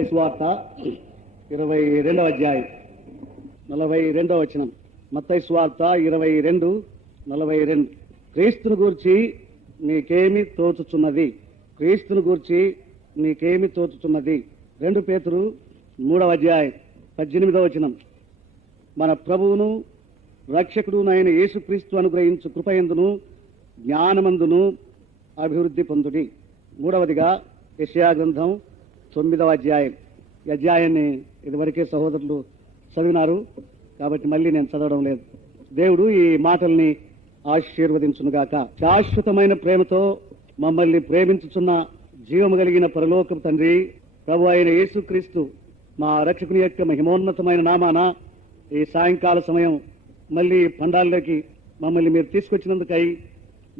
మత్తయి సువార్త 22వ అధ్యాయం 42వ వచనం. మత్తయి సువార్త 22:42. క్రీస్తును గూర్చి నీకేమి తోచుచున్నది? క్రీస్తును గూర్చి నీకేమి తోచుచున్నది? 2 పేతురు 3వ అధ్యాయం 18వ వచనం. మన ప్రభువును రక్షకుడునైన యేసుక్రీస్తు అనుగ్రహించు కృపయందును జ్ఞానమందును అభివృద్ధి పొందుడి. 3వదిగా యెషయా గ్రంథం 9వ అధ్యాయం. ఈ అధ్యాయాన్ని ఇదివరకే సహోదరులు చదివినారు కాబట్టి మళ్ళీ నేను చదవడం లేదు. దేవుడు ఈ మాటల్ని ఆశీర్వదించునుగాక. శాశ్వతమైన ప్రేమతో మమ్మల్ని ప్రేమించుచున్న జీవము కలిగిన పరలోకపు తండ్రి, ప్రభు అయిన యేసుక్రీస్తు మా రక్షకుని యొక్క మహిమోన్నతమైన నామాన ఈ సాయంకాల సమయం మళ్ళీ పండాల్లోకి మమ్మల్ని మీరు తీసుకొచ్చినందుకై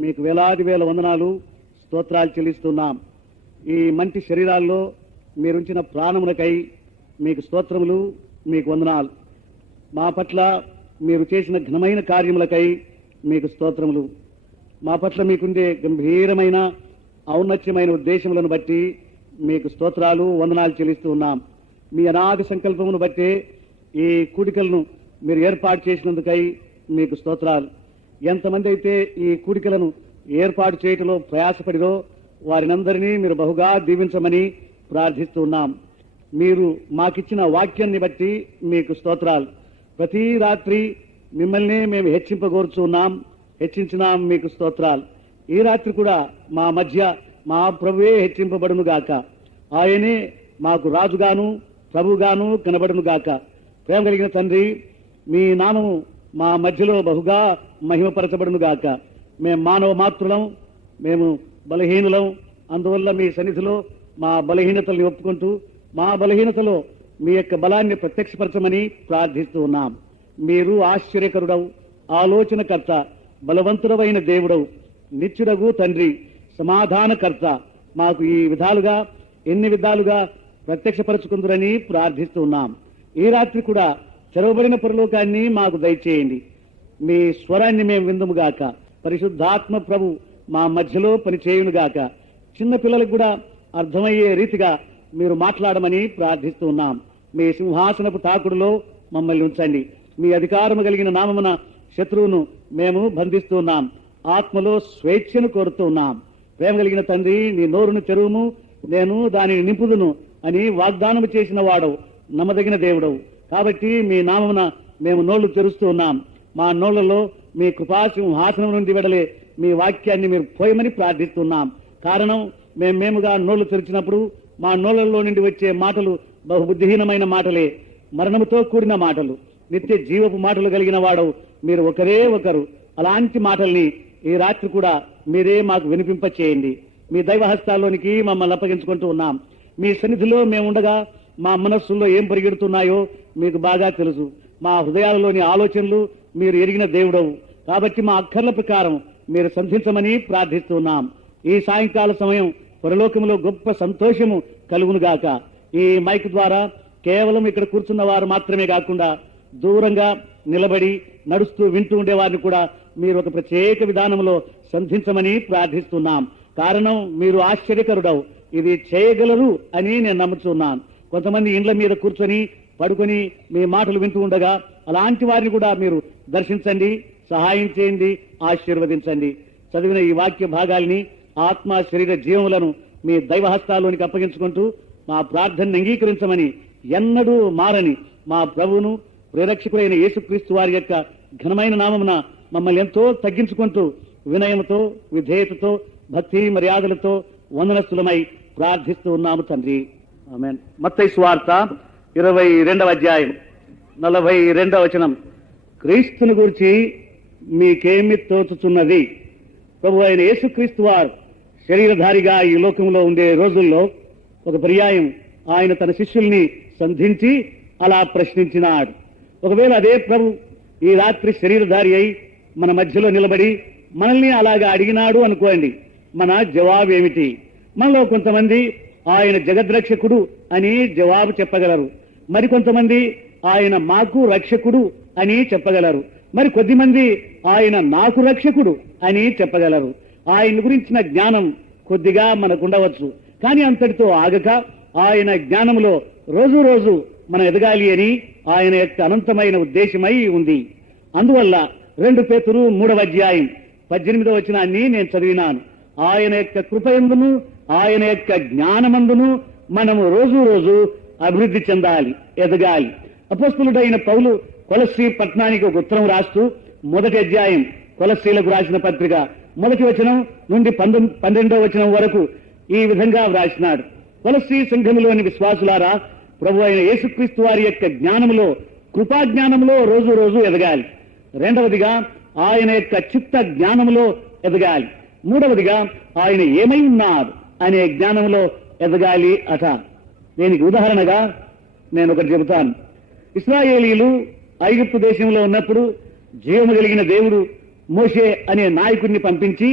మీకు వేలాది వేల వందనాలు, స్తోత్రాలు చెల్లిస్తున్నాం. ఈ మంచి శరీరాల్లో మీరుంచిన ప్రాణములకై మీకు స్తోత్రములు, మీకు వందనాలు. మా పట్ల మీరు చేసిన ఘనమైన కార్యములకై మీకు స్తోత్రములు. మా పట్ల మీకుండే గంభీరమైన ఔన్నత్యమైన ఉద్దేశములను బట్టి మీకు స్తోత్రాలు, వందనాలు చెల్లిస్తూ ఉన్నాం. మీ అనాది సంకల్పమును బట్టి ఈ కూడికలను మీరు ఏర్పాటు చేసినందుకై మీకు స్తోత్రాలు. ఎంతమంది అయితే ఈ కూడికలను ఏర్పాటు చేయటంలో ప్రయాసపడిరో వారినందరినీ మీరు బహుగా దీవించమని ప్రార్థిస్తూ ఉన్నాం. మీరు మాకిచ్చిన వాక్యాన్ని బట్టి మీకు స్తోత్రాలు. ప్రతి రాత్రి మిమ్మల్ని మేము హెచ్చింపగోరుచున్నాం, హెచ్చించినాం, మీకు స్తోత్రాలు. ఈ రాత్రి కూడా మా మధ్య మా ప్రభువే హెచ్చింపబడును గాక. ఆయనే మాకు రాజుగాను ప్రభుగాను కనబడును గాక. ప్రేమ కలిగిన తండ్రి, మీ నామము మా మధ్యలో బహుగా మహిమపరచబడును గాక. మేము మానవ మాతృలం, మేము బలహీనులం. అందువల్ల మీ సన్నిధిలో మా బలహీనతల్ని ఒప్పుకుంటూ మా బలహీనతలో మీ యొక్క బలాన్ని ప్రత్యక్షపరచమని ప్రార్థిస్తూ ఉన్నాం. మీరు ఆశ్చర్యకరుడవు, ఆలోచనకర్త, బలవంతుడవైన దేవుడవు, నిత్యుడగు తండ్రి, సమాధానకర్త. మాకు ఈ విధాలుగా ఎన్ని విధాలుగా ప్రత్యక్షపరచుకుందురని ప్రార్థిస్తూ ఉన్నాం. ఈ రాత్రి కూడా తెరవబడిన పరలోకాన్ని మాకు దయచేయండి. మీ స్వరాన్ని మేము విందుముగాక. పరిశుద్ధాత్మ ప్రభు మా మధ్యలో పనిచేయునుగాక. చిన్న పిల్లలకు కూడా అర్థమయ్యే రీతిగా మీరు మాట్లాడమని ప్రార్థిస్తూ ఉన్నాం. మీ సింహాసనపు తాకుడులో మమ్మల్ని ఉంచండి. మీ అధికారము కలిగిన నామమున శత్రువును మేము బంధిస్తూ ఉన్నాం. ఆత్మలో స్వేచ్ఛను కోరుతూ ఉన్నాం. ప్రేమ కలిగిన తండ్రి, నీ నోరును తెరువుము, నేను దానిని నింపుదును అని వాగ్దానము చేసిన వాడవు, నమ్మదగిన దేవుడవు. కాబట్టి మీ నామమున మేము నోళ్లు తెరుస్తూ ఉన్నాం. మా నోళ్లలో మీ కృపాసింహాసనం నుండి వెడలే మీ వాక్యాన్ని మీరు పోయమని ప్రార్థిస్తున్నాం. కారణం, మేముగా నోళ్లు తెరిచినప్పుడు మా నోళ్లలో నుండి వచ్చే మాటలు బహుబుద్ధిహీనమైన మాటలే, మరణముతో కూడిన మాటలు, నిత్య జీవపు మాటలు కలిగిన వాడవు మీరు ఒకరే ఒకరు. అలాంటి మాటల్ని ఈ రాత్రి కూడా మీరే మాకు వినిపింప చేయండి. మీ దైవహస్తాల్లోనికి మమ్మల్ని అప్పగించుకుంటూ ఉన్నాం. మీ సన్నిధిలో మేముండగా మా మనస్సుల్లో ఏం పరిగెడుతున్నాయో మీకు బాగా తెలుసు. మా హృదయాలలోని ఆలోచనలు మీరు ఎరిగిన దేవుడవు. కాబట్టి మా అక్కర్ల ప్రకారం మీరు సంధించమని ప్రార్థిస్తున్నాం. ఈ సాయంకాల సమయం పరలోకములో గొప్ప సంతోషము కలుగునుగాక. ఈ మైక్ ద్వారా కేవలం ఇక్కడ కూర్చున్న వారు మాత్రమే కాకుండా దూరంగా నిలబడి నడుస్తూ వింటూ ఉండే వారిని కూడా మీరు ఒక ప్రత్యేక విధానంలో సంధించమని ప్రార్థిస్తున్నాం. కారణం, మీరు ఆశ్చర్యకరుడవు, ఇది చేయగలరు అని నేను నమ్ముతున్నాను. కొంతమంది ఇండ్ల మీద కూర్చొని పడుకొని మీ మాటలు వింటూ ఉండగా అలాంటి వారిని కూడా మీరు దర్శించండి, సహాయం చేయండి, ఆశీర్వదించండి. చదివిన ఈ వాక్య భాగాల్ని ఆత్మ శరీర జీవములను మీ దైవహస్తాల్లోనికి అప్పగించుకుంటూ మా ప్రార్థనను అంగీకరించమని ఎన్నడూ మారని మా ప్రభువును ప్రేరక్షకుడైన యేసుక్రీస్తు వారి యొక్క ఘనమైన నామమున మమ్మల్ని ఎంతో తగ్గించుకుంటూ వినయముతో, విధేయతతో, భక్తి మర్యాదలతో వందనస్తులమై ప్రార్థిస్తూ ఉన్నాము తండ్రి. ఆమేన్. మత్తయి సువార్త 22వ అధ్యాయం 42వ వచనం. క్రీస్తుని గురించి మీకేమి తోచుచున్నది? ప్రభు అయిన యేసుక్రీస్తు వారు శరీరధారిగా ఈ లోకంలో ఉండే రోజుల్లో ఒక పర్యాయం ఆయన తన శిష్యుల్ని సంధించి అలా ప్రశ్నించినాడు. ఒకవేళ అదే ప్రభు ఈ రాత్రి శరీరధారి అయి మన మధ్యలో నిలబడి మనల్ని అలాగా అడిగినాడు అనుకోండి, మన జవాబు ఏమిటి? మనలో కొంతమంది ఆయన జగద్రక్షకుడు అని జవాబు చెప్పగలరు. మరికొంతమంది ఆయన మాకు రక్షకుడు అని చెప్పగలరు. మరి కొద్దిమంది ఆయన నాకు రక్షకుడు అని చెప్పగలరు. ఆయన గురించిన జ్ఞానం కొద్దిగా మనకుండవచ్చు. కానీ అంతటితో ఆగక ఆయన జ్ఞానంలో రోజు రోజు మనం ఎదగాలి అని ఆయన యొక్క అనంతమైన ఉద్దేశమై ఉంది. అందువల్ల 2 పేతురు 3వ అధ్యాయం 18వ వచనాన్ని నేను చదివినాను. ఆయన యొక్క కృపయందును ఆయన యొక్క జ్ఞానమందును మనము రోజు రోజు అభివృద్ధి చెందాలి, ఎదగాలి. అపోస్తలుడైన పౌలు కొలస్సీ పట్టణానికి ఒక ఉత్తరం రాస్తూ 1వ అధ్యాయం కొలస్సీలకు రాసిన పత్రిక 1వ వచనం నుండి 12వ వచనం వరకు ఈ విధంగా వ్రాసినాడు. కొలస్సీ సంఘములోని విశ్వాసులారా, ప్రభు అయిన యేసుక్రీస్తు వారి యొక్క జ్ఞానములో, కృపాజ్ఞానములో రోజు రోజు ఎదగాలి. 2వదిగా ఆయన యొక్క చిత్త జ్ఞానములో ఎదగాలి. 3వదిగా ఆయన ఏమై ఉన్నారు అనే జ్ఞానంలో ఎదగాలి అట. దీనికి ఉదాహరణగా నేను ఒకటి చెబుతాను. ఇశ్రాయేలీలు ఐగుప్తు దేశంలో ఉన్నప్పుడు జీవము కలిగిన దేవుడు మోషే అనే నాయకుడిని పంపించి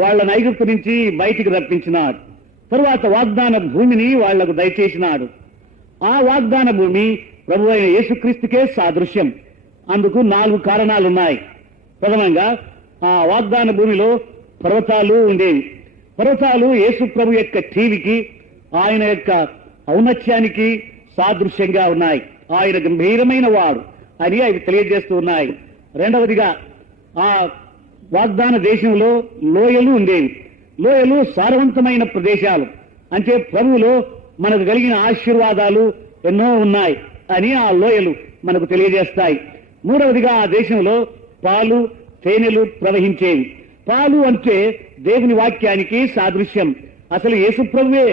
వాళ్ళ ఐగుప్తు నుంచి బయటికి రప్పించినాడు. తరువాత వాగ్దాన భూమిని వాళ్లకు దయచేసినాడు. ఆ వాగ్దాన భూమి ప్రభు అయిన యేసుక్రీస్తుకే సాదృశ్యం. అందుకు 4 కారణాలున్నాయి. ప్రథమంగా ఆ వాగ్దాన భూమిలో పర్వతాలు ఉండేవి. పర్వతాలు యేసు ప్రభు యొక్క ఠీవికి, ఆయన యొక్క ఔన్నత్యానికి సాదృశ్యంగా ఉన్నాయి. ఆయన గంభీరమైన వాడు అని అవి తెలియజేస్తూ ఉన్నాయి. 2వదిగా ఆ వాగ్దాన దేశంలో లోయలు ఉండేవి. లోయలు సారవంతమైన ప్రదేశాలు, అంటే ప్రభువులో మనకు కలిగిన ఆశీర్వాదాలు ఎన్నో ఉన్నాయి అని ఆ లోయలు మనకు తెలియజేస్తాయి. 3వదిగా ఆ దేశంలో పాలు తేనెలు ప్రవహించేవి. పాలు అంటే దేవుని వాక్యానికి సాదృశ్యం. అసలు యేసు ప్రభువే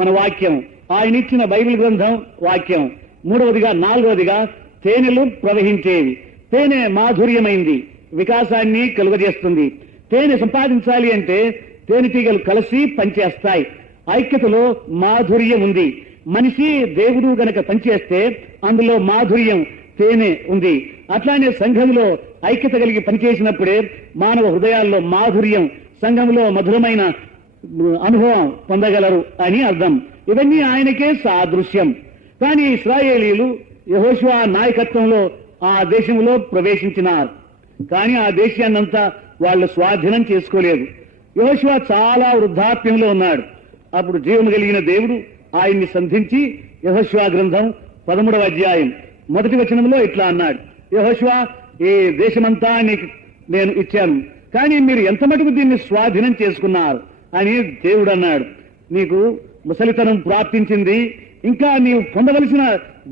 మన వాక్యం, ఆయన ఇచ్చిన బైబిల్ గ్రంథం వాక్యం. 4వదిగా తేనెలు ప్రవహించేవి. తేనె మాధుర్యమైంది, వికాసాన్ని కలుగజేస్తుంది. తేనె సంపాదించాలి అంటే తేనెటీగలు కలిసి పనిచేస్తాయి. ఐక్యతలో మాధుర్యం ఉంది. మనిషి దేవుడు గనక పనిచేస్తే అందులో మాధుర్యం, తేనె ఉంది. అట్లానే సంఘంలో ఐక్యత కలిగి పనిచేసినప్పుడే మానవ హృదయాల్లో మాధుర్యం, సంఘంలో మధురమైన అనుభవం పొందగలరు అని అర్థం. ఇవన్నీ ఆయనకే సాదృశ్యం. కానీ ఇశ్రాయేలీలు యెహోషువ నాయకత్వంలో ఆ దేశంలో ప్రవేశించినారు. కానీ ఆ దేశాన్నంతా వాళ్ళు స్వాధీనం చేసుకోలేదు. యెహోషువ చాలా వృద్ధాప్యంలో ఉన్నాడు. అప్పుడు జీవము కలిగిన దేవుడు ఆయన్ని సంధించి యెహోషువ గ్రంథం 13వ అధ్యాయం 1వ వచనంలో ఇట్లా అన్నాడు: యెహోషువ, ఈ దేశమంతా నీకు నేను ఇచ్చాను, కానీ మీరు ఎంత మటుకు దీన్ని స్వాధీనం చేసుకున్నారు అని దేవుడు అన్నాడు. నీకు ముసలితనం ప్రాప్తించింది, ఇంకా నీవు పొందవలసిన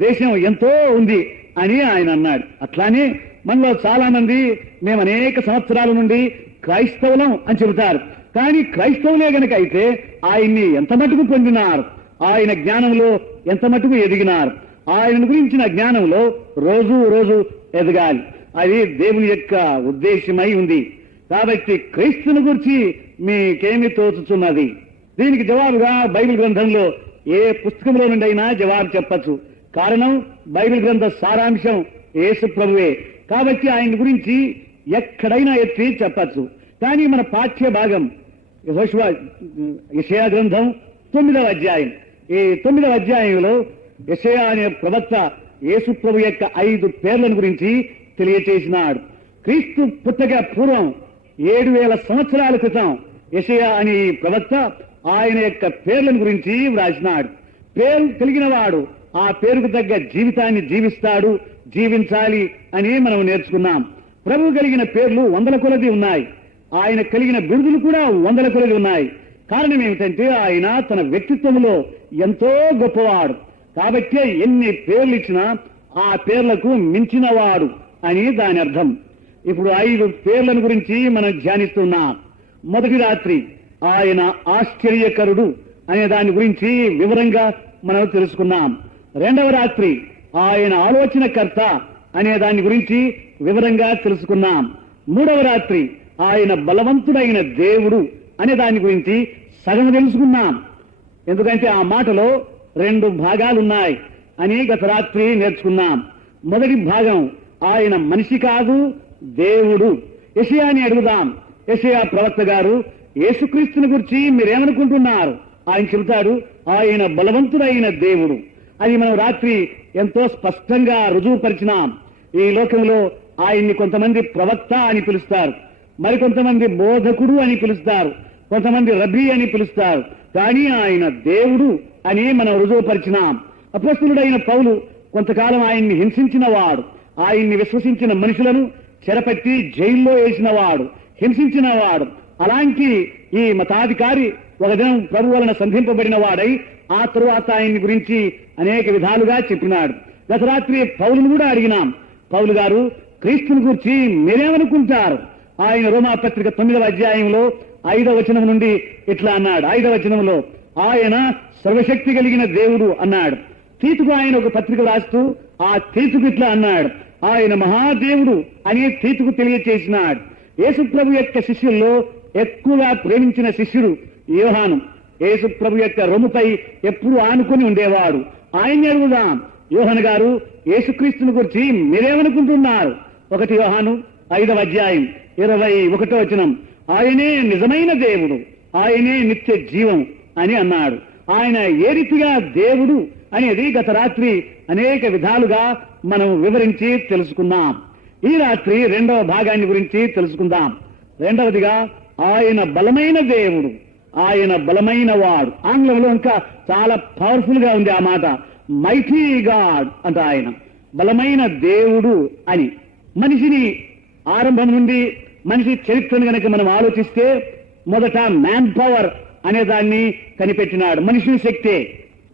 దేశం ఎంతో ఉంది అని ఆయన అన్నాడు. అట్లానే మనలో చాలా మంది మేము అనేక సంవత్సరాల నుండి క్రైస్తవులం అని చెబుతారు. కానీ క్రైస్తవులే గనక అయితే ఆయన్ని ఎంత మటుకు పొందినారు, ఆయన జ్ఞానంలో ఎంత మటుకు ఎదిగినారు, ఆయన గురించిన జ్ఞానంలో రోజు రోజు ఎదగాలి. అది దేవుని యొక్క ఉద్దేశమై ఉంది. కాబట్టి క్రీస్తుని గురించి మీకేమి తోచుతున్నది? దీనికి జవాబుగా బైబిల్ గ్రంథంలో ఏ పుస్తకంలో నుండి అయినా జవాబు చెప్పచ్చు. కారణం బైబిల్ గ్రంథ సారాంశం యేసు ప్రభువే. కాబట్టి ఆయన గురించి ఎక్కడైనా ఎత్తి చెప్పచ్చు. కానీ మన పాఠ్య భాగం యెషయా గ్రంథం 9వ అధ్యాయం. ఈ 9వ అధ్యాయంలో యెషయా అనే ప్రవక్త యేసు ప్రభు యొక్క 5 పేర్లను గురించి తెలియచేసినాడు. క్రీస్తు పుట్టక పూర్వం 7000 సంవత్సరాల క్రితం యెషయా అనే ప్రవక్త ఆయన యొక్క పేర్లను గురించి వ్రాసినాడు. పేరు కలిగిన వాడు ఆ పేరుకు తగ్గ జీవితాన్ని జీవిస్తాడు, జీవించాలి అని మనం నేర్చుకున్నాం. ప్రభు కలిగిన పేర్లు 100ల కొలది ఉన్నాయి. ఆయన కలిగిన బిరుదులు కూడా 100ల కొలది ఉన్నాయి. కారణం ఏమిటంటే ఆయన తన వ్యక్తిత్వంలో ఎంతో గొప్పవాడు. కాబట్టి ఎన్ని పేర్లు ఇచ్చినా ఆ పేర్లకు మించినవాడు అని దాని అర్థం. ఇప్పుడు 5 పేర్లను గురించి మనం ధ్యానిస్తున్నాం. మొదటి రాత్రి ఆయన ఆశ్చర్యకరుడు అనే దాని గురించి వివరంగా మనం తెలుసుకున్నాం. 2వ రాత్రి ఆయన ఆలోచనకర్త అనే దాని గురించి వివరంగా తెలుసుకున్నాం. 3వ రాత్రి ఆయన బలవంతుడైన దేవుడు అనే దాని గురించి సగం తెలుసుకున్నాం. ఎందుకంటే ఆ మాటలో 2 భాగాలున్నాయి అని గత రాత్రి నేర్చుకున్నాం. మొదటి భాగం ఆయన మనిషి కాదు, దేవుడు. యెషయాని అడుగుదాం. యెషయా ప్రవక్త గారు యేసుక్రీస్తుని గురించి మీరేమనుకుంటున్నారు? ఆయన చెబుతాడు, ఆయన బలవంతుడైన దేవుడు. అది మనం రాత్రి ఎంతో స్పష్టంగా రుజువుపరిచినాం. ఈ లోకంలో ఆయన్ని కొంతమంది ప్రవక్త అని పిలుస్తారు, మరికొంతమంది బోధకుడు అని పిలుస్తారు, కొంతమంది రబీ అని పిలుస్తారు, కానీ ఆయన దేవుడు అని మనం రుజువుపరిచినాం. అపొస్తలుడైన పౌలు కొంతకాలం ఆయన్ని హింసించిన వాడు, ఆయన్ని విశ్వసించిన మనుషులను చెరపట్టి జైల్లో వేసినవాడు, హింసించినవాడు. అలాంటి ఈ మతాధికారి ఒక దినం ప్రభు వలన సంధింపబడిన వాడై ఆ తరువాత ఆయన్ని గురించి అనేక విధాలుగా చెప్పినాడు. గత రాత్రి పౌలును కూడా అడిగినాం, పౌలు గారు క్రీస్తుని గురించి మీరేమనుకుంటారు? ఆయన రోమాపత్రిక 9వ అధ్యాయంలో 5వ వచనం నుండి ఇట్లా అన్నాడు. 5వ వచనంలో ఆయన సర్వశక్తి కలిగిన దేవుడు అన్నాడు. తీతుకు ఆయన ఒక పత్రిక రాస్తూ ఆ తీతుకు ఇట్లా అన్నాడు, ఆయన మహాదేవుడు అని తీతుకు తెలియచేసినాడు. యేసు ప్రభు యొక్క శిష్యుల్లో ఎక్కువగా ప్రేమించిన శిష్యుడు యోహాను. యేసు ప్రభు యొక్క రొమ్ముపై ఎప్పుడు ఆనుకొని ఉండేవాడు. ఆయన్ని అడుగుదాం, యోహాను గారు యేసుక్రీస్తుని గురించి మీరేమనుకుంటున్నారు? 1 యోహాను 5వ అధ్యాయం 21వ వచనం, ఆయనే నిజమైన దేవుడు, ఆయనే నిత్య జీవం అని అన్నాడు. ఆయన ఏ రీతిగా దేవుడు అనేది గత రాత్రి అనేక విధాలుగా మనం వివరించి తెలుసుకున్నాం. ఈ రాత్రి 2వ భాగాన్ని గురించి తెలుసుకుందాం. 2వదిగా ఆయన బలమైన దేవుడు, ఆయన బలమైన వాడు. ఆంగ్లంలో ఇంకా చాలా పవర్ఫుల్ గా ఉంది ఆ మాట, మైటీ గాడ్ అంట. ఆయన బలమైన దేవుడు అని. మనిషిని ఆరంభం నుండి మనిషి చరిత్రను గనక మనం ఆలోచిస్తే మొదట మ్యాన్ పవర్ అనే దాన్ని కనిపెట్టినాడు, మనిషి శక్తే.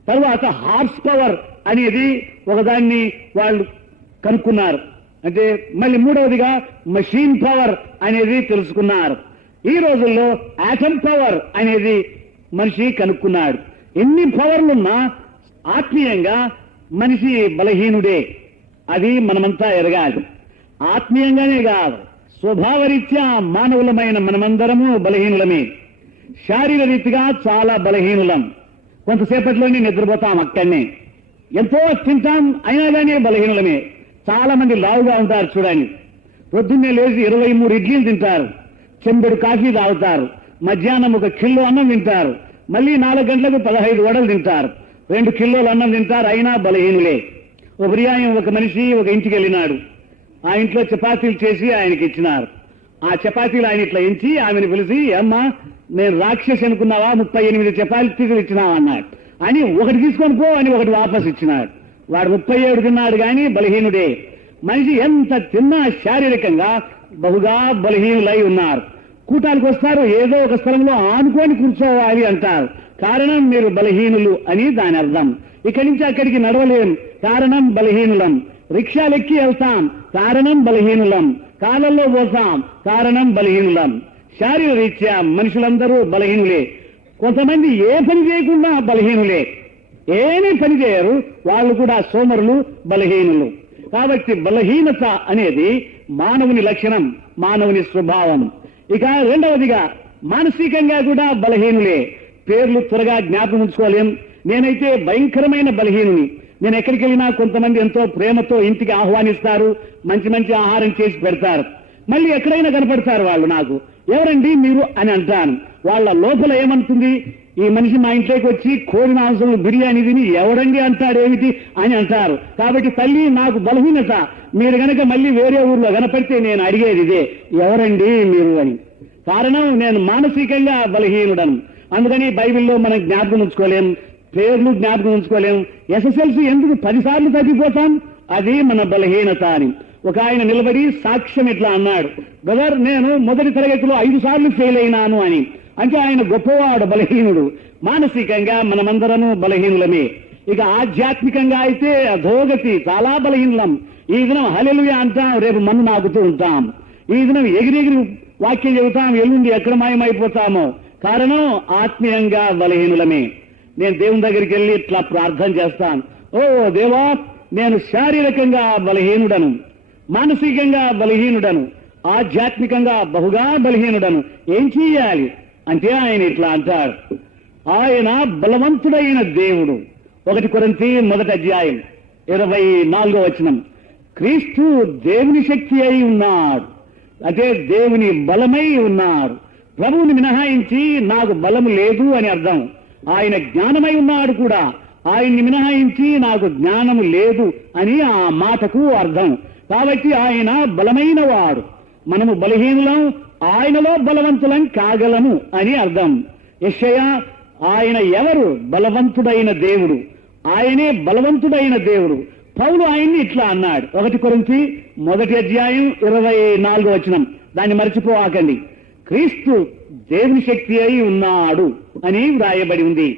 తర్వాత హార్స్ పవర్ అనేది ఒకదాన్ని వాళ్ళు కనుక్కున్నారు. అంటే మళ్ళీ 3వదిగా మషీన్ పవర్ అనేది తెలుసుకున్నారు. ఈ రోజుల్లో ఆటమ్ పవర్ అనేది మనిషి కనుక్కున్నాడు. ఎన్ని పవర్లున్నా ఆత్మీయంగా మనిషి బలహీనుడే, అది మనమంతా ఎరగాలి. ఆత్మీయంగానే కాదు, స్వభావరీత్యా మానవులమైన మనమందరము బలహీనులమే. శారీర రీతిగా చాలా బలహీనులం. కొంతసేపట్లోనే నిద్రపోతాం, అక్కడనే ఎంతో తింటాం, అయినా కానీ బలహీనులమే. చాలా మంది లావుగా ఉంటారు చూడండి. పొద్దున్నే లేచి 23 ఇడ్లీలు తింటారు, చెంబెడు కాఫీ తాగుతారు, మధ్యాహ్నం 1 కిలో అన్నం తింటారు, మళ్ళీ 4 గంటలకు 15 వడలు తింటారు, 2 కిలోలు అన్నం తింటారు, అయినా బలహీనులే. ఒక పర్యాయం ఒక మనిషి ఒక ఇంటికి వెళ్ళినాడు. ఆ ఇంట్లో చపాతీలు చేసి ఆయనకి ఇచ్చినారు. ఆ చపాతీలు ఆయన ఇట్లా ఎంచి ఆమెను పిలిచి, అమ్మా నేను రాక్షసి అనుకున్నావా, 38 చపాతీలు ఇచ్చినావా అన్నాడు. అని ఒకటి తీసుకొని పో అని ఒకటి వాపస్ ఇచ్చినాడు. వాడు 37 తిన్నాడు కానీ బలహీనుడే. మనిషి ఎంత తిన్నా శారీరకంగా బహుగా బలహీనులై ఉన్నారు. కూటానికి వస్తారు, ఏదో ఒక స్థలంలో ఆనుకొని కూర్చోవాలి అంటారు, కారణం మీరు బలహీనులు అని దాని అర్థం. ఇక్కడి నుంచి అక్కడికి నడవలేం, కారణం బలహీనులం. రిక్షాలెక్కి వెళ్తాం, కారణం బలహీనులం. కాలంలో పోతాం, కారణం బలహీనులం. శారీర రీత్యా మనుషులందరూ బలహీనులే. కొంతమంది ఏ పని చేయకుండా బలహీనులే, ఏమీ పని చేయరు, వాళ్ళు కూడా సోమరులు, బలహీనులు. కాబట్టి బలహీనత అనేది మానవుని లక్షణం, మానవుని స్వభావం. ఇక 2వదిగా మానసికంగా కూడా బలహీనులే. పేర్లు త్వరగా జ్ఞాపకం ఉంచుకోలేం. నేనైతే భయంకరమైన బలహీనుని. నేను ఎక్కడికి వెళ్ళినా కొంతమంది ఎంతో ప్రేమతో ఇంటికి ఆహ్వానిస్తారు, మంచి మంచి ఆహారం చేసి పెడతారు. మళ్ళీ ఎక్కడైనా కనపడతారు వాళ్ళు నాకు, ఎవరండి మీరు అని అంటాను. వాళ్ళ లోపల ఏమంటుంది, ఈ మనిషి మా ఇంట్లోకి వచ్చి కోడి మాంసం బిర్యానీ తిని ఎవడండి అంటాడేమిటి అని అంటారు. కాబట్టి తల్లి నాకు బలహీనత. మీరు గనక మళ్ళీ వేరే ఊర్లో కనపడితే నేను అడిగేది ఇదే, ఎవరండి మీరు అని. కారణం నేను మానసికంగా బలహీనుడను. అందుకని బైబిల్లో మనం జ్ఞాపకం ఉంచుకోలేం, పేర్లు జ్ఞాపకం ఉంచుకోలేం. SSLC ఎందుకు 10 సార్లు తగ్గిపోతాం, అది మన బలహీనత అని. ఒక ఆయన నిలబడి సాక్ష్యం ఇట్లా అన్నాడు, బ్రదర్ నేను మొదటి తరగతిలో 5 సార్లు ఫెయిల్ అయినాను అని. అంటే ఆయన గొప్పవాడు, బలహీనుడు. మానసికంగా మనమందరము బలహీనులమే. ఇక ఆధ్యాత్మికంగా అయితే అధోగతి, చాలా బలహీనులం. ఈ దినం హల్లెలూయా అంటాం, రేపు మన్ను నాకుతూ ఉంటాం. ఈ దినం ఎగిరెగిరి వాక్యం చెబుతాం, ఎల్లుండి ఎక్కడ మాయమైపోతామో. కారణం ఆత్మీయంగా బలహీనులమే. నేను దేవుని దగ్గరికి వెళ్ళి ఇట్లా ప్రార్థన చేస్తాను, ఓ దేవా నేను శారీరకంగా బలహీనుడను, మానసికంగా బలహీనుడను, ఆధ్యాత్మికంగా బహుగా బలహీనుడను, ఏం చెయ్యాలి అంటే ఆయన ఇట్లా అంటాడు, ఆయన బలవంతుడైన దేవుడు. 1 కొరింథీ 1వ అధ్యాయం 24వ వచనం, క్రీస్తు దేవుని శక్తి అయి ఉన్నాడు, అంటే దేవుని బలమై ఉన్నాడు. ప్రభువుని మినహాయించి నాకు బలము లేదు అని అర్థం. ఆయన జ్ఞానమై ఉన్నాడు కూడా, ఆయన్ని మినహాయించి నాకు జ్ఞానము లేదు అని ఆ మాటకు అర్థం. కాబట్టి ఆయన బలమైన వాడు, మనము బలహీనులం, ఆయనలో బలవంతులం కాగలము అని అర్థం. యెషయా ఆయన ఎవరు? బలవంతుడైన దేవుడు. ఆయనే బలవంతుడైన దేవుడు. పౌలు ఆయన్ని ఇట్లా అన్నాడు. 1 కొరింథీ 1:24 దాన్ని మర్చిపోవాకండి. క్రీస్తు దేవుని శక్తి అయి ఉన్నాడు అని వ్రాయబడి ఉంది.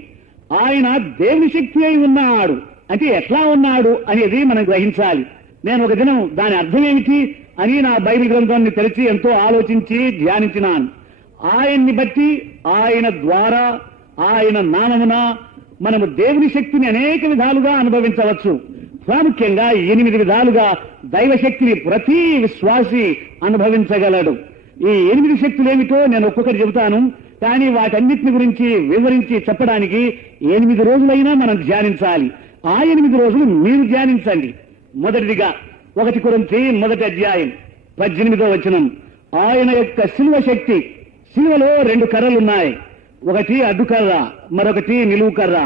ఆయన దేవుని శక్తి అయి ఉన్నాడు అంటే ఎట్లా ఉన్నాడు అనేది మనం గ్రహించాలి. నేను ఒక దినం దాని అర్థం ఏమిటి అని నా బైబిల్ గ్రంథాన్ని తెరిచి ఎంతో ఆలోచించి ధ్యానించినాను. ఆయన్ని బట్టి, ఆయన ద్వారా, ఆయన నామమున మనము దేవుని శక్తిని అనేక విధాలుగా అనుభవించవచ్చు. ప్రాముఖ్యంగా 8 విధాలుగా దైవశక్తిని ప్రతి విశ్వాసి అనుభవించగలడు. ఈ 8 శక్తులు ఏమిటో నేను ఒక్కొక్కటి చెబుతాను. కానీ వాటన్నిటిని గురించి వివరించి చెప్పడానికి 8 రోజులైనా మనం ధ్యానించాలి. ఆ 8 రోజులు మీరు ధ్యానించండి. మొదటిదిగా 1 కొరింథీ 1:18 ఆయన యొక్క శిలువ శక్తి. శిలువలో 2 కర్రలున్నాయి. ఒకటి అడ్డుకర్ర, మరొకటి నిలువు కర్ర.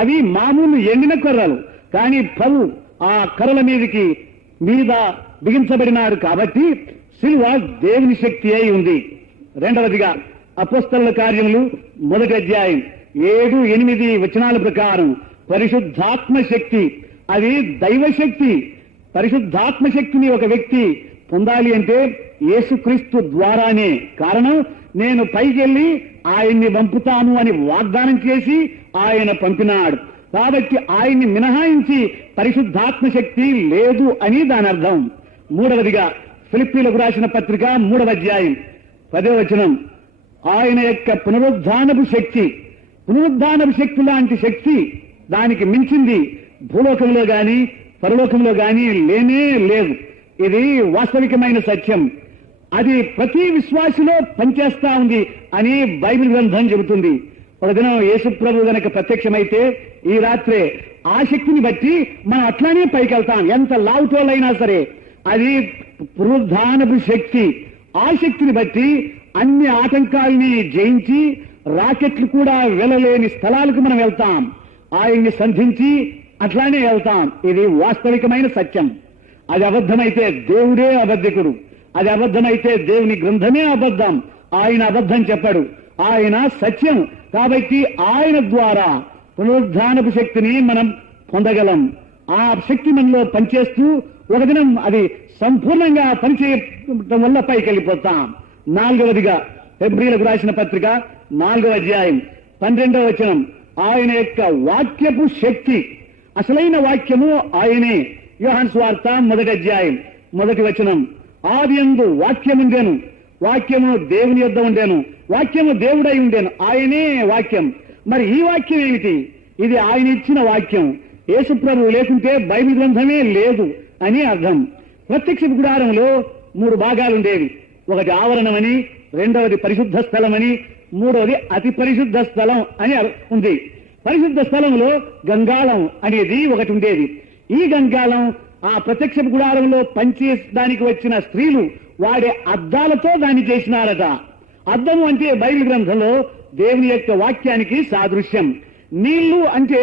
అవి మామూలు ఎండిన కర్రలు. కానీ ప్రభు ఆ కర్రల మీద బిగించబడినారు కాబట్టి శిలువ దేవుని శక్తి అయి ఉంది. రెండవదిగా అపోస్తలుల కార్యములు 1:7-8 ప్రకారం పరిశుద్ధాత్మ శక్తి. అది దైవశక్తి. పరిశుద్ధాత్మ శక్తిని ఒక వ్యక్తి పొందాలి అంటే యేసుక్రీస్తు ద్వారానే. కారణం, నేను పైకెళ్ళి ఆయన్ని పంపుతాను అని వాగ్దానం చేసి ఆయన పంపినాడు. కాబట్టి ఆయన్ని మినహాయించి పరిశుద్ధాత్మ శక్తి లేదు అని దాని అర్థం. మూడవదిగా ఫిలిప్పీలకు రాసిన పత్రిక 3:10 ఆయన యొక్క పునరుద్ధానపు శక్తి. పునరుద్ధానపు శక్తి లాంటి శక్తి, దానికి మించింది భూలోకంలో గాని పరలోకంలో గాని లేనే లేదు. ఇది వాస్తవికమైన సత్యం. అది ప్రతి విశ్వాసిలో పనిచేస్తా ఉంది అని బైబిల్ గ్రంథం చెబుతుంది. ఒక దినం యేసు ప్రభు గనక ప్రత్యక్షమైతే ఈ రాత్రే ఆ శక్తిని బట్టి మనం అట్లానే పైకెళ్తాం. ఎంత లావుతోలైనా సరే అది పునరుద్ధానపు శక్తి. ఆ శక్తిని బట్టి అన్ని ఆటంకాల్ని జయించి రాకెట్లు కూడా వెళ్ళలేని స్థలాలకు మనం వెళ్తాం. ఆయన్ని సంధించి అట్లానే వెళ్తాం. ఇది వాస్తవికమైన సత్యం. అది అబద్ధమైతే దేవుడే అబద్ధికుడు. అది అబద్ధమైతే దేవుని గ్రంథమే అబద్ధం. ఆయన అబద్ధం చెప్పాడు, ఆయన సత్యం. కాబట్టి ఆయన ద్వారా పునరుద్ధానపు శక్తిని మనం పొందగలం. ఆ శక్తి మనలో పనిచేస్తూ ఒక దినం అది సంపూర్ణంగా పనిచేయడం వల్ల పైకి వెళ్ళిపోతాం. నాలుగవదిగా హెబ్రీలకు రాసిన పత్రిక 4:12 ఆయన యొక్క వాక్యపు శక్తి. అసలైన వాక్యము ఆయనే. యోహాను సువార్త 1:1 ఆదియందు వాక్యముండెను, వాక్యము దేవుని యొద్ద ఉండెను, వాక్యము దేవుడై ఉండెను. ఆయనే వాక్యం. మరి ఈ వాక్యం ఏమిటి? ఇది ఆయన ఇచ్చిన వాక్యం. యేసు ప్రభువు లేకుంటే బైబిల్ గ్రంథమే లేదు అని అర్థం. ప్రత్యక్ష గుడారంలో 3 భాగాలుండేవి. ఒకటి ఆవరణమని, రెండవది పరిశుద్ధ స్థలమని, మూడవది అతి పరిశుద్ధ స్థలం అని ఉంది. పరిశుద్ధ స్థలంలో గంగాళం అనేది ఒకటి ఉండేది. ఈ గంగాళం ఆ ప్రత్యక్ష గుడారంలో పనిచేయడానికి వచ్చిన స్త్రీలు వాడే అద్దాలతో దాన్ని చేసినారట. అద్దము అంటే బైబిల్ గ్రంథంలో దేవుని యొక్క వాక్యానికి సాదృశ్యం. నీళ్లు అంటే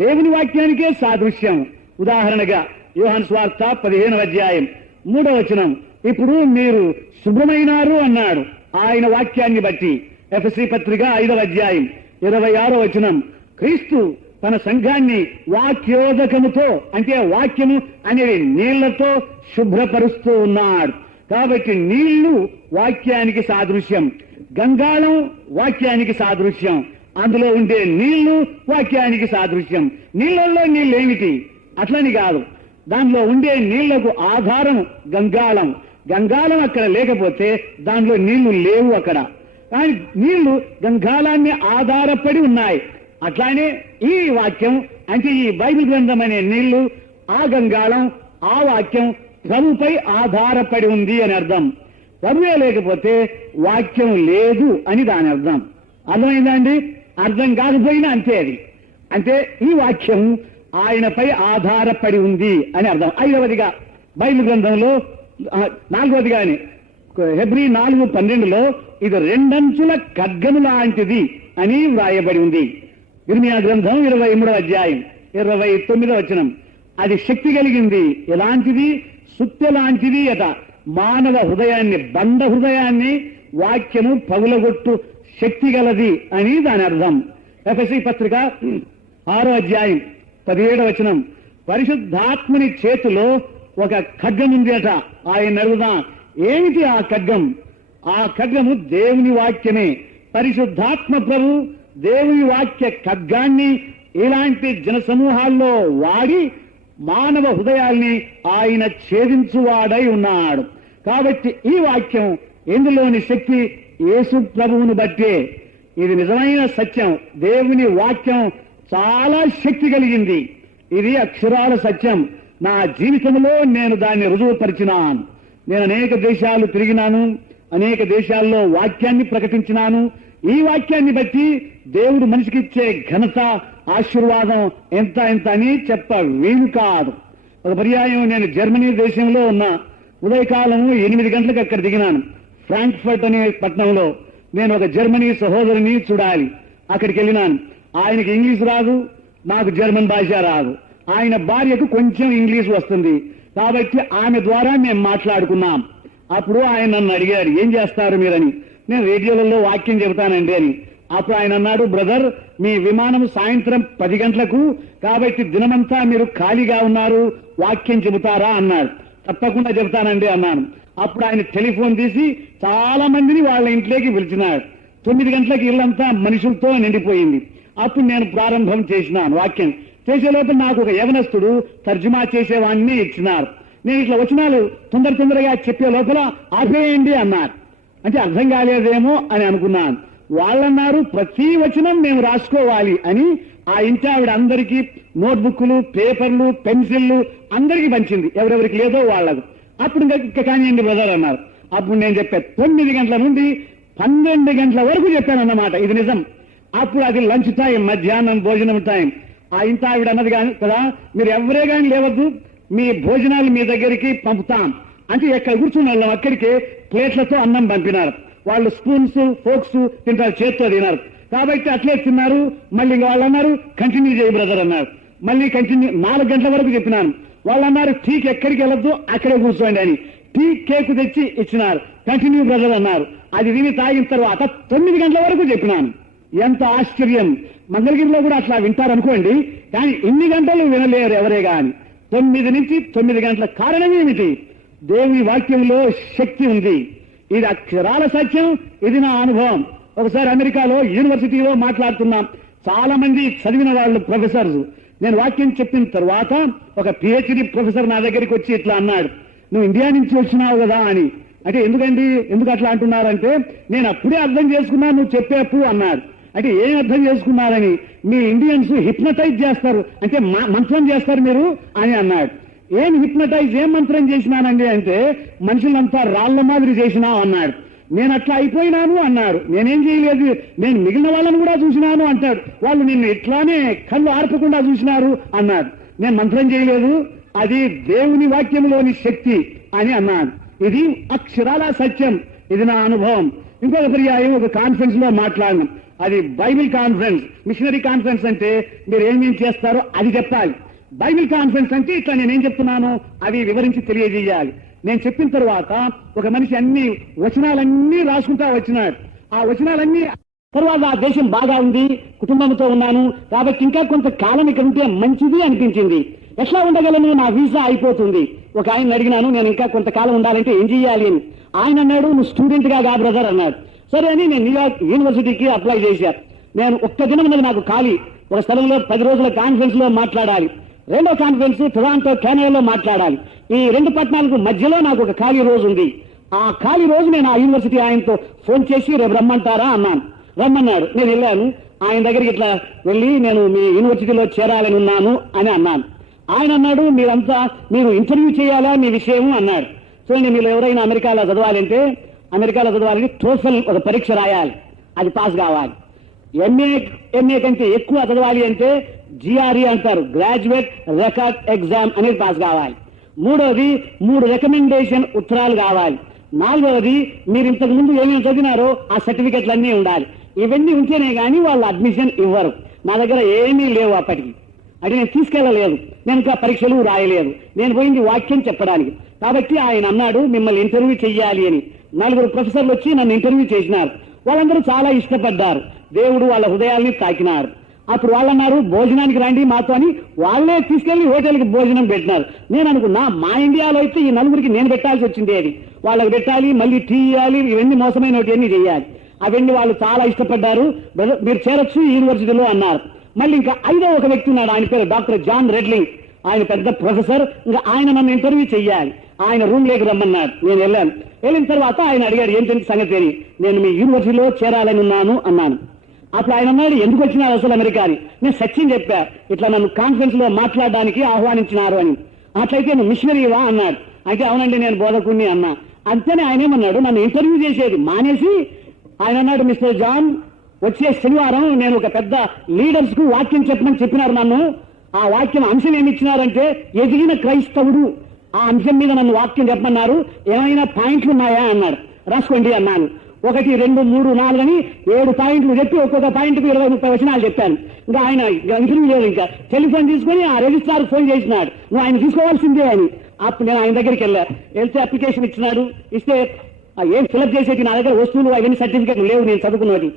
దేవుని వాక్యానికే సాదృశ్యం. ఉదాహరణగా యోహాను సువార్త 15:3 ఇప్పుడు మీరు శుభ్రమైనారు అన్నాడు ఆయన వాక్యాన్ని బట్టి. ఎఫెసీ పత్రిక 5:26 క్రీస్తు తన సంఘాన్ని వాక్యోదకముతో అంటే వాక్యము అనేది నీళ్లతో శుభ్రపరుస్తూ ఉన్నాడు. కాబట్టి నీళ్లు వాక్యానికి సాదృశ్యం, గంగాళం వాక్యానికి సాదృశ్యం, అందులో ఉండే నీళ్లు వాక్యానికి సాదృశ్యం. నీళ్లలో నీళ్ళేమిటి? అట్లని కాదు, దానిలో ఉండే నీళ్లకు ఆధారం గంగాళం. గంగాళం అక్కడ లేకపోతే దానిలో నీళ్లు లేవు అక్కడ. కానీ నీళ్లు గంగాళాన్ని ఆధారపడి ఉన్నాయి. అట్లానే ఈ వాక్యం అంటే ఈ బైబిల్ గ్రంథం అనే నీళ్లు, ఆ గంగాళం, ఆ వాక్యం ప్రభుపై ఆధారపడి ఉంది అని అర్థం. ప్రభువే లేకపోతే వాక్యం లేదు అని దాని అర్థం. అర్థమైందా అండి? అర్థం కాకపోయినా అంతే. అది అంటే ఈ వాక్యం ఆయనపై ఆధారపడి ఉంది అని అర్థం. 5వదిగా బైబిల్ గ్రంథంలో 4వదిగాని హెబ్రీ 4:12 ఇది 2 అంచుల ఖడ్గము లాంటిది అని వ్రాయబడి ఉంది. ఇర్మియా గ్రంథం 23:29 అది శక్తి కలిగింది. ఎలాంటిది? సుత్తె లాంటిది అట. మానవ హృదయాన్ని, బండ హృదయాన్ని వాక్యము పగులగొట్టు శక్తి గలది అని దాని అర్థం. ఎఫెసీ పత్రిక 6వ అధ్యాయం 17వ వచనం. పరిశుద్ధాత్మని చేతిలో ఒక ఖడ్గం ఉంది అట. ఆయన అడుగుదాం, ఏమిటి ఆ ఖడ్గం? ఆ ఖడ్గము దేవుని వాక్యమే. పరిశుద్ధాత్మ ప్రభు దేవుని వాక్య ఖడ్గాన్ని ఇలాంటి జనసమూహాల్లో వాడి మానవ హృదయాల్ని ఆయన ఛేదించువాడై ఉన్నాడు. కాబట్టి ఈ వాక్యం, ఇందులోని శక్తి యేసు ప్రభువును బట్టే. ఇది నిజమైన సత్యం. దేవుని వాక్యం చాలా శక్తి కలిగింది. ఇది అక్షరాల సత్యం. నా జీవితంలో నేను దాన్ని రుజువుపరిచినాను. నేను అనేక దేశాలు తిరిగినాను, అనేక దేశాల్లో వాక్యాన్ని ప్రకటించినాను. ఈ వాక్యాన్ని బట్టి దేవుడు మనిషికి ఇచ్చే ఘనత, ఆశీర్వాదం ఎంత అని చెప్ప వీలు కాదు. ఒక పర్యాయం నేను జర్మనీ దేశంలో ఉన్నా. ఉదయకాలం 8 గంటలకు అక్కడ దిగినాను. ఫ్రాంక్ఫర్ట్ అనే పట్టణంలో నేను ఒక జర్మనీ సహోదరుని చూడాలి. అక్కడికి వెళ్ళినాను. ఆయనకి ఇంగ్లీష్ రాదు, నాకు జర్మన్ భాష రాదు. ఆయన భార్యకు కొంచెం ఇంగ్లీష్ వస్తుంది. కాబట్టి ఆమె ద్వారా మేము మాట్లాడుకున్నాం. అప్పుడు ఆయన నన్ను అడిగారు, ఏం చేస్తారు మీరని. నేను రేడియోలలో వాక్యం చెబుతానండి అని. అప్పుడు ఆయన అన్నాడు, బ్రదర్, మీ విమానం సాయంత్రం 10 గంటలకు, కాబట్టి దినమంతా మీరు ఖాళీగా ఉన్నారు, వాక్యం చెబుతారా అన్నాడు. తప్పకుండా చెబుతానండి అన్నాను. అప్పుడు ఆయన టెలిఫోన్ తీసి చాలా మందిని వాళ్ళ ఇంట్లోకి పిలిచినాడు. 9 గంటలకు ఇల్లంతా మనుషులతో నిండిపోయింది. అప్పుడు నేను ప్రారంభం చేసినాను. వాక్యం చేసే లోపల నాకు ఒక యవనస్తుడు తర్జుమా చేసేవాడిని ఇచ్చినారు. నేను ఇట్లా వచనాలు తొందరగా చెప్పే లోపల ఆపేయండి అన్నారు. అంటే అర్థం కాలేదేమో అని అనుకున్నాను. వాళ్ళన్నారు, ప్రతి వచనం మేము రాసుకోవాలి అని. ఆ ఇంటి ఆవిడ అందరికీ నోట్బుక్లు, పేపర్లు, పెన్సిళ్లు అందరికీ పంచింది, ఎవరెవరికి లేదో వాళ్లకు. అప్పుడు ఇంకా కానివ్వండి బ్రదర్ అన్నారు. అప్పుడు నేను చెప్పా, 9 గంటల నుండి 12 గంటల వరకు చెప్పానన్నమాట. ఇది నిజం. అప్పుడు అది లంచ్ టైం, మధ్యాహ్నం భోజనం టైం. ఆ ఇంటి ఆవిడ అన్నది కదా, మీరు ఎవరే కానీ లేవద్దు, మీ భోజనాలు మీ దగ్గరికి పంపుతాం అంటే ఎక్కడ కూర్చుని వాళ్ళం అక్కడికి ప్లేట్లతో అన్నం పంపినారు. వాళ్ళు స్పూన్స్, ఫోక్స్ తింటారు, చేత్తో తినారు. కాబట్టి అట్లే తిన్నారు. మళ్ళీ వాళ్ళు అన్నారు, కంటిన్యూ చేయి బ్రదర్ అన్నారు. మళ్ళీ కంటిన్యూ 4 గంటల వరకు చెప్పినాను. వాళ్ళు అన్నారు, టీకి ఎక్కడికి వెళ్ళొద్దు, అక్కడే కూర్చోండి అని. టీ కేక్ తెచ్చి ఇచ్చినారు. కంటిన్యూ బ్రదర్ అన్నారు. అది విని తాగిన తర్వాత 9 గంటల వరకు చెప్పినాను. ఎంత ఆశ్చర్యం! మంగళగిరిలో కూడా అట్లా వింటారనుకోండి, కానీ ఇన్ని గంటలు వినలేరు ఎవరే గాని. 9 నుంచి 9 గంటల కారణం ఏమిటి? దేవుని వాక్యంలో శక్తి ఉంది. ఇది అక్షరాల సత్యం. ఇది నా అనుభవం. ఒకసారి అమెరికాలో యూనివర్సిటీలో మాట్లాడుతున్నాం. చాలా మంది చదివిన వాళ్ళు ప్రొఫెసర్స్. నేను వాక్యం చెప్పిన తర్వాత ఒక పిహెచ్డి ప్రొఫెసర్ నా దగ్గరికి వచ్చి ఇట్లా అన్నాడు, నువ్వు ఇండియా నుంచి వచ్చినావు కదా అని. అంటే ఎందుకండి, ఎందుకు అట్లా అంటున్నారంటే, నేను అప్పుడే అర్థం చేసుకున్నా నువ్వు చెప్పేపు అన్నాడు. అంటే ఏం అర్థం చేసుకున్నారని, మీ ఇండియన్స్ హిప్నటైజ్ చేస్తారు, అంటే మంత్రం చేస్తారు మీరు అని అన్నాడు. ఏం హిప్నటైజ్, ఏం మంత్రం చేసినానండి అంటే, మనుషులంతా రాళ్ల మాదిరి చేసినావు అన్నాడు. నేను అట్లా అయిపోయినాను అన్నాడు. నేనేం చేయలేదు, నేను మిగిలిన వాళ్ళని కూడా చూసినాను అంటాడు. వాళ్ళు నిన్ను ఇట్లానే కళ్ళు ఆర్పకుండా చూసినారు అన్నాడు. నేను మంత్రం చేయలేదు, అది దేవుని వాక్యంలోని శక్తి అని అన్నాడు. ఇది అక్షరాల సత్యం. ఇది నా అనుభవం. ఇంకొక పర్యాయం ఒక కాన్ఫరెన్స్ లో మాట్లాడినాం. అది బైబిల్ కాన్ఫరెన్స్. మిషనరీ కాన్ఫరెన్స్ అంటే మీరు ఏమేం చేస్తారో అది చెప్పాలి. బైబిల్ కాన్ఫరెన్స్ అంటే ఇట్లా నేనేం చెప్తున్నానో అవి వివరించి తెలియజేయాలి. నేను చెప్పిన తర్వాత ఒక మనిషి అన్ని వచనాలన్నీ రాసుకుంటా వచ్చినాడు. ఆ వచనాలన్నీ తర్వాత ఆ దేశం బాగా ఉంది, కుటుంబంతో ఉన్నాను, కాబట్టి ఇంకా కొంత కాలం ఇక్కడ ఉంటే మంచిది అనిపించింది. ఎట్లా ఉండగలను, నా వీసా అయిపోతుంది. ఒక ఆయన అడిగినాను, నేను ఇంకా కొంతకాలం ఉండాలంటే ఏం చెయ్యాలి అని. ఆయన అన్నాడు, నువ్వు స్టూడెంట్ గా బ్రదర్ అన్నాడు. సరే అని నేను న్యూయార్క్ యూనివర్సిటీకి అప్లై చేశాను. నేను ఒక్క దినం ఉన్నది నాకు ఖాళీ. ఒక స్థలంలో 10 రోజుల కాన్ఫరెన్స్ లో మాట్లాడాలి. రెండో కాన్ఫరెన్స్ టొరాంటో, కెనడాలో మాట్లాడాలి. ఈ 2 పట్టణాలకు మధ్యలో నాకు ఒక ఖాళీ రోజు ఉంది. ఆ ఖాళీ రోజు నేను ఆ యూనివర్సిటీ ఆయనతో ఫోన్ చేసి రేపు రమ్మంటారా అన్నాను. రమ్మన్నాడు. నేను వెళ్ళాను. ఆయన దగ్గరికి ఇట్లా వెళ్ళి, నేను మీ యూనివర్సిటీలో చేరాలని ఉన్నాను అని అన్నాను. ఆయన అన్నాడు, మీరు ఇంటర్వ్యూ చేయాలా మీ విషయం అన్నాడు. చూడండి, మీరు ఎవరైనా అమెరికాలో చదవాలంటే టోఫెల్ ఒక పరీక్ష రాయాలి, అది పాస్ కావాలి. ఎంఏ కంటే ఎక్కువ చదవాలి అంటే GRE అంటారు, గ్రాడ్యుయేట్ రికార్డ్ ఎగ్జామ్ అనేది పాస్ కావాలి. మూడవది 3 రికమెండేషన్ ఉత్తరాలు కావాలి. 4వది మీరు ఇంతకు ముందు ఏమేమి చదివినారో ఆ సర్టిఫికెట్లు అన్నీ ఉండాలి. ఇవన్నీ ఉంటేనే కానీ వాళ్ళు అడ్మిషన్ ఇవ్వరు. నా దగ్గర ఏమీ లేవు అప్పటికి. అంటే నేను తీసుకెళ్లలేదు, నేను ఇంకా పరీక్షలు రాయలేదు. నేను పోయింది వాక్యం చెప్పడానికి. కాబట్టి ఆయన అన్నాడు, మిమ్మల్ని ఇంటర్వ్యూ చెయ్యాలి అని. 4 ప్రొఫెసర్లు వచ్చి నన్ను ఇంటర్వ్యూ చేసినారు. వాళ్ళందరూ చాలా ఇష్టపడ్డారు. దేవుడు వాళ్ళ హృదయాల్ని తాకినారు. అప్పుడు వాళ్ళు అన్నారు, భోజనానికి రండి మాతో అని. వాళ్ళే తీసుకెళ్లి హోటల్కి భోజనం పెట్టినారు. నేను అనుకున్నా, మా ఇండియాలో అయితే ఈ నలుగురికి నేను పెట్టాల్సి వచ్చింది. అది వాళ్ళకి పెట్టాలి, మళ్ళీ టీ ఇవ్వాలి, ఇవన్నీ మోసమైనవన్నీ చేయాలి. అవన్నీ వాళ్ళు చాలా ఇష్టపడ్డారు. మీరు చేరొచ్చు యూనివర్సిటీలో అన్నారు. మళ్ళీ ఇంకా 5వ ఒక వ్యక్తి ఉన్నాడు, ఆయన పేరు డాక్టర్ జాన్ రెడ్లింగ్. ఆయన పెద్ద ప్రొఫెసర్. ఇంకా ఆయన నన్ను ఇంటర్వ్యూ చెయ్యాలి. ఆయన రూమ్ లేకి రమ్మన్నాడు. నేను వెళ్ళాను. వెళ్ళిన తర్వాత ఆయన అడిగాడు, ఏంటంటే సంగతి అని. నేను మీ యూనివర్సిటీలో చేరాలని ఉన్నాను అన్నాను. అప్పుడు ఆయన అన్నాడు, ఎందుకు వచ్చినారు అసలు అమెరికా అని. నేను సత్యం చెప్పా, ఇట్లా నన్ను కాన్ఫరెన్స్ లో మాట్లాడడానికి ఆహ్వానించినారు అని. అట్లయితే నువ్వు మిషనరీవా అన్నాడు. అయితే అవునండి నేను బోధకుడిని అన్నా. అంతేనే ఆయన ఏమన్నాడు, నన్ను ఇంటర్వ్యూ చేసేది మానేసి ఆయన అన్నాడు, మిస్టర్ జాన్, వచ్చే శనివారం నేను ఒక పెద్ద లీడర్స్ కు వాక్యం చెప్పమని చెప్పినారు నన్ను. ఆ వాక్యం అంశం ఏమి ఇచ్చినారంటే, ఎదిగిన క్రైస్తవుడు. ఆ అంశం మీద నన్ను వాక్యం చెప్పమన్నారు. ఏమైనా పాయింట్లు ఉన్నాయా అన్నాడు. రాసుకోండి అన్నాను. 1, 2, 3, 4 అని 7 పాయింట్లు చెప్పి ఒక్కొక్క పాయింట్కు 20-30 వచనాలు చెప్పాను. ఇంకా ఆయన ఇంటర్వ్యూ లేదు. ఇంకా టెలిఫోన్ తీసుకుని ఆ రిజిస్ట్రార్ ఫోన్ చేసినాడు, నువ్వు ఆయన తీసుకోవాల్సిందే అని. అప్పుడు నేను ఆయన దగ్గరికి వెళ్తే అప్లికేషన్ ఇచ్చినాడు. ఇస్తే ఏం ఫిలప్ చేసేది, నా దగ్గర వస్తువులు అవన్నీ సర్టిఫికేట్లు లేవు, నేను చదువుకున్నది.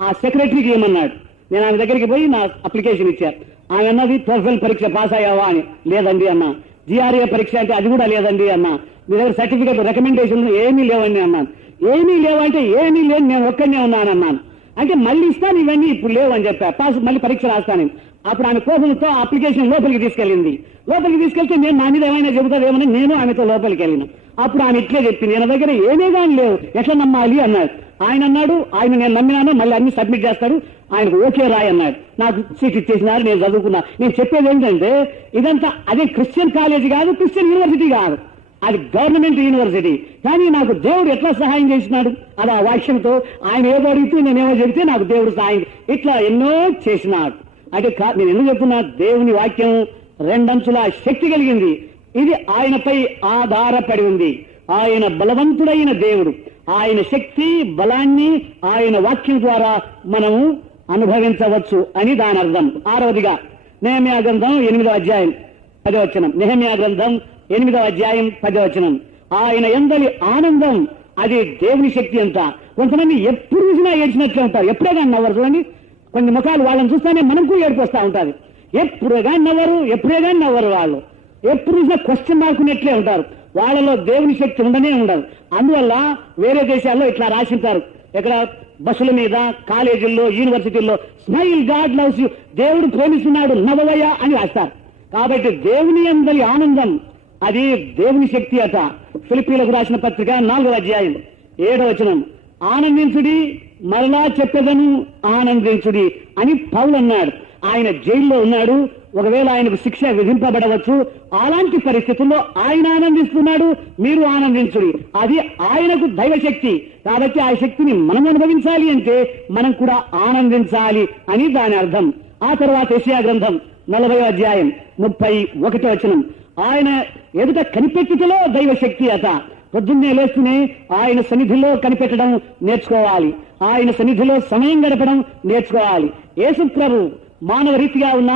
ఆ సెక్రటరీకి ఏమన్నాడు. నేను ఆయన దగ్గరికి పోయి నా అప్లికేషన్ ఇచ్చాను. ఆయన అన్నది TOEFL పరీక్ష పాస్ అయ్యావా అని. లేదండి అన్నా. GRE పరీక్ష అంటే అది కూడా లేదండి అన్నా. మీ దగ్గర సర్టిఫికేట్ రికమెండేషన్లు ఏమీ లేవండి అన్నాను. ఏమీ లేవంటే ఏమీ లేదు, నేను ఒక్కడనే ఉన్నాను అన్నాను. అంటే మళ్ళీ ఇస్తాను ఇవన్నీ, ఇప్పుడు లేవు అని చెప్పా. పాస్ మళ్ళీ పరీక్ష రాస్తాను. అప్పుడు ఆమె కోపంతో అప్లికేషన్ లోపలికి తీసుకెళ్ళింది. లోపలికి తీసుకెళ్తే నేను నా మీద ఏమైనా చెబుతాదేమని నేను ఆమెతో లోపలికి వెళ్ళిన. అప్పుడు ఆమె ఇట్లే చెప్పింది, నా దగ్గర ఏమీ కానీ లేవు, ఎట్లా నమ్మాలి అన్నాడు. ఆయన అన్నాడు, ఆయన నేను నమ్మినాను, మళ్ళీ అన్ని సబ్మిట్ చేస్తాడు, ఆయనకు ఓకే రాయి అన్నాడు. నాకు సీట్ ఇచ్చేసినారు, నేను చదువుకున్నా. నేను చెప్పేది ఏంటంటే, ఇదంతా అదే క్రిస్టియన్ కాలేజీ కాదు, క్రిస్టియన్ యూనివర్సిటీ కాదు, అది గవర్నమెంట్ యూనివర్సిటీ. కానీ నాకు దేవుడు ఎట్లా సహాయం చేసినాడు, అది ఆ వాక్యంతో. ఆయన ఏదో అడిగితే నేనేమో చెబితే నాకు దేవుడు సహాయం ఇట్లా ఎన్నో చేసినాడు. అంటే నేను ఎందుకు చెప్తున్నా, దేవుని వాక్యం 2 అంచుల శక్తి కలిగింది. ఇది ఆయనపై ఆధారపడి ఉంది. ఆయన బలవంతుడైన దేవుడు. ఆయన శక్తి బలాన్ని ఆయన వాక్యం ద్వారా మనము అనుభవించవచ్చు అని దాని అర్థం. 6వదిగా నెహెమ్యా గ్రంథం 8వ అధ్యాయం 10వ వచనం. నెహెమ్యా గ్రంథం 8వ అధ్యాయం 10వ వచనం. ఆయన యందలి ఆనందం అది దేవుని శక్తి అంట. కొంతమంది ఎప్పుడు చూసినా ఏడ్చినట్లే ఉంటారు, ఎప్పుడే కానీ నవ్వరు. చూడండి, కొన్ని ముఖాలు వాళ్ళని చూస్తానే మనకు ఏడుపు వస్తూ ఉంటుంది. ఎప్పుడే కానీ నవ్వరు వాళ్ళు. ఎప్పుడు చూసినా క్వశ్చన్ మార్కున్నట్లే ఉంటారు. వాళ్ళలో దేవుని శక్తి ఉండనే ఉండదు. అందువల్ల వేరే దేశాల్లో ఇట్లా రాసింటారు, ఎక్కడ బస్సుల మీద, కాలేజీల్లో, యూనివర్సిటీల్లో, స్మైల్ గాడ్ లవ్స్ యూ, దేవుడు ప్రేమిస్తున్నాడు నవ్వవయ్యా అని రాస్తారు. కాబట్టి దేవుని అందరి ఆనందం అది దేవుని శక్తి అట. ఫిలిప్పీలకు రాసిన పత్రిక 4వ అధ్యాయం 7వ వచనం. ఆనందించుడి, మరలా చెప్పెదను ఆనందించుడి అని పౌలు అన్నాడు. ఆయన జైల్లో ఉన్నాడు. ఒకవేళ ఆయనకు శిక్ష విధింపబడవచ్చు. అలాంటి పరిస్థితుల్లో ఆయన ఆనందిస్తున్నాడు, మీరు ఆనందించుడి. అది ఆయనకు దైవశక్తి. కాబట్టి ఆ శక్తిని మనం అనుభవించాలి అంటే మనం కూడా ఆనందించాలి అని దాని అర్థం. ఆ తర్వాత యెషయా గ్రంథం 40వ అధ్యాయం 31వ వచనం. ఆయన ఎదుట కనిపెట్టుటలో దైవశక్తి అట. పొద్దున్నే లేస్తూనే ఆయన సన్నిధిలో కనిపెట్టడం నేర్చుకోవాలి. ఆయన సన్నిధిలో సమయం గడపడం నేర్చుకోవాలి. యేసు ప్రభు మానవ రీతిగా ఉన్న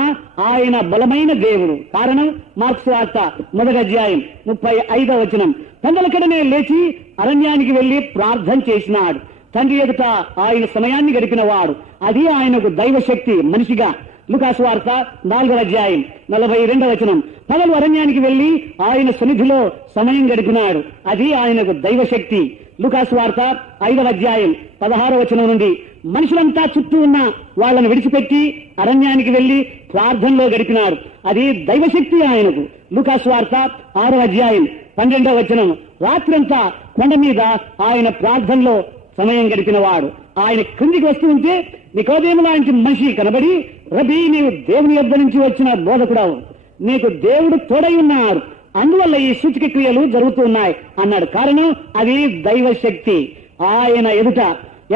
ఆయన బలమైన దేవుడు. కారణం మార్క్స్ వార్త 1వ అధ్యాయం 35వ వచనం. పెందలకడనే లేచి అరణ్యానికి వెళ్లి ప్రార్థన చేసినాడు. తండ్రి ఎదుట ఆయన సమయాన్ని గడిపిన వాడు. అది ఆయనకు దైవశక్తి మనిషిగా. లూకాసు వార్త 4వ అధ్యాయం 42వ వచనం. పగలు అరణ్యానికి వెళ్లి ఆయన సన్నిధిలో సమయం గడిపినాడు. అది ఆయనకు దైవశక్తి. లూకాసు వార్త 5వ అధ్యాయం 16వ వచనం నుండి మనుషులంతా చుట్టూ ఉన్న వాళ్ళని విడిచిపెట్టి అరణ్యానికి వెళ్లి ప్రార్థనలో గడిపినాడు. అది దైవశక్తి ఆయనకు. లూకాసు వార్త 6వ అధ్యాయం 12వ వచనం. రాత్రంతా కొండ మీద ఆయన ప్రార్థనలో సమయం గడిపిన వాడు. ఆయన క్రిందికి వస్తూ ఉంటే నికోదేము లాంటి మనిషి కనబడి, రబీ, నీవు దేవుని యొద్ద నుంచి వచ్చిన బోధకుడావు, నీకు దేవుడు తోడై ఉన్నారు, అందువల్ల ఈ సూచక క్రియలు జరుగుతున్నాయి అన్నాడు. కారణం అది దైవశక్తి. ఆయన ఎదుట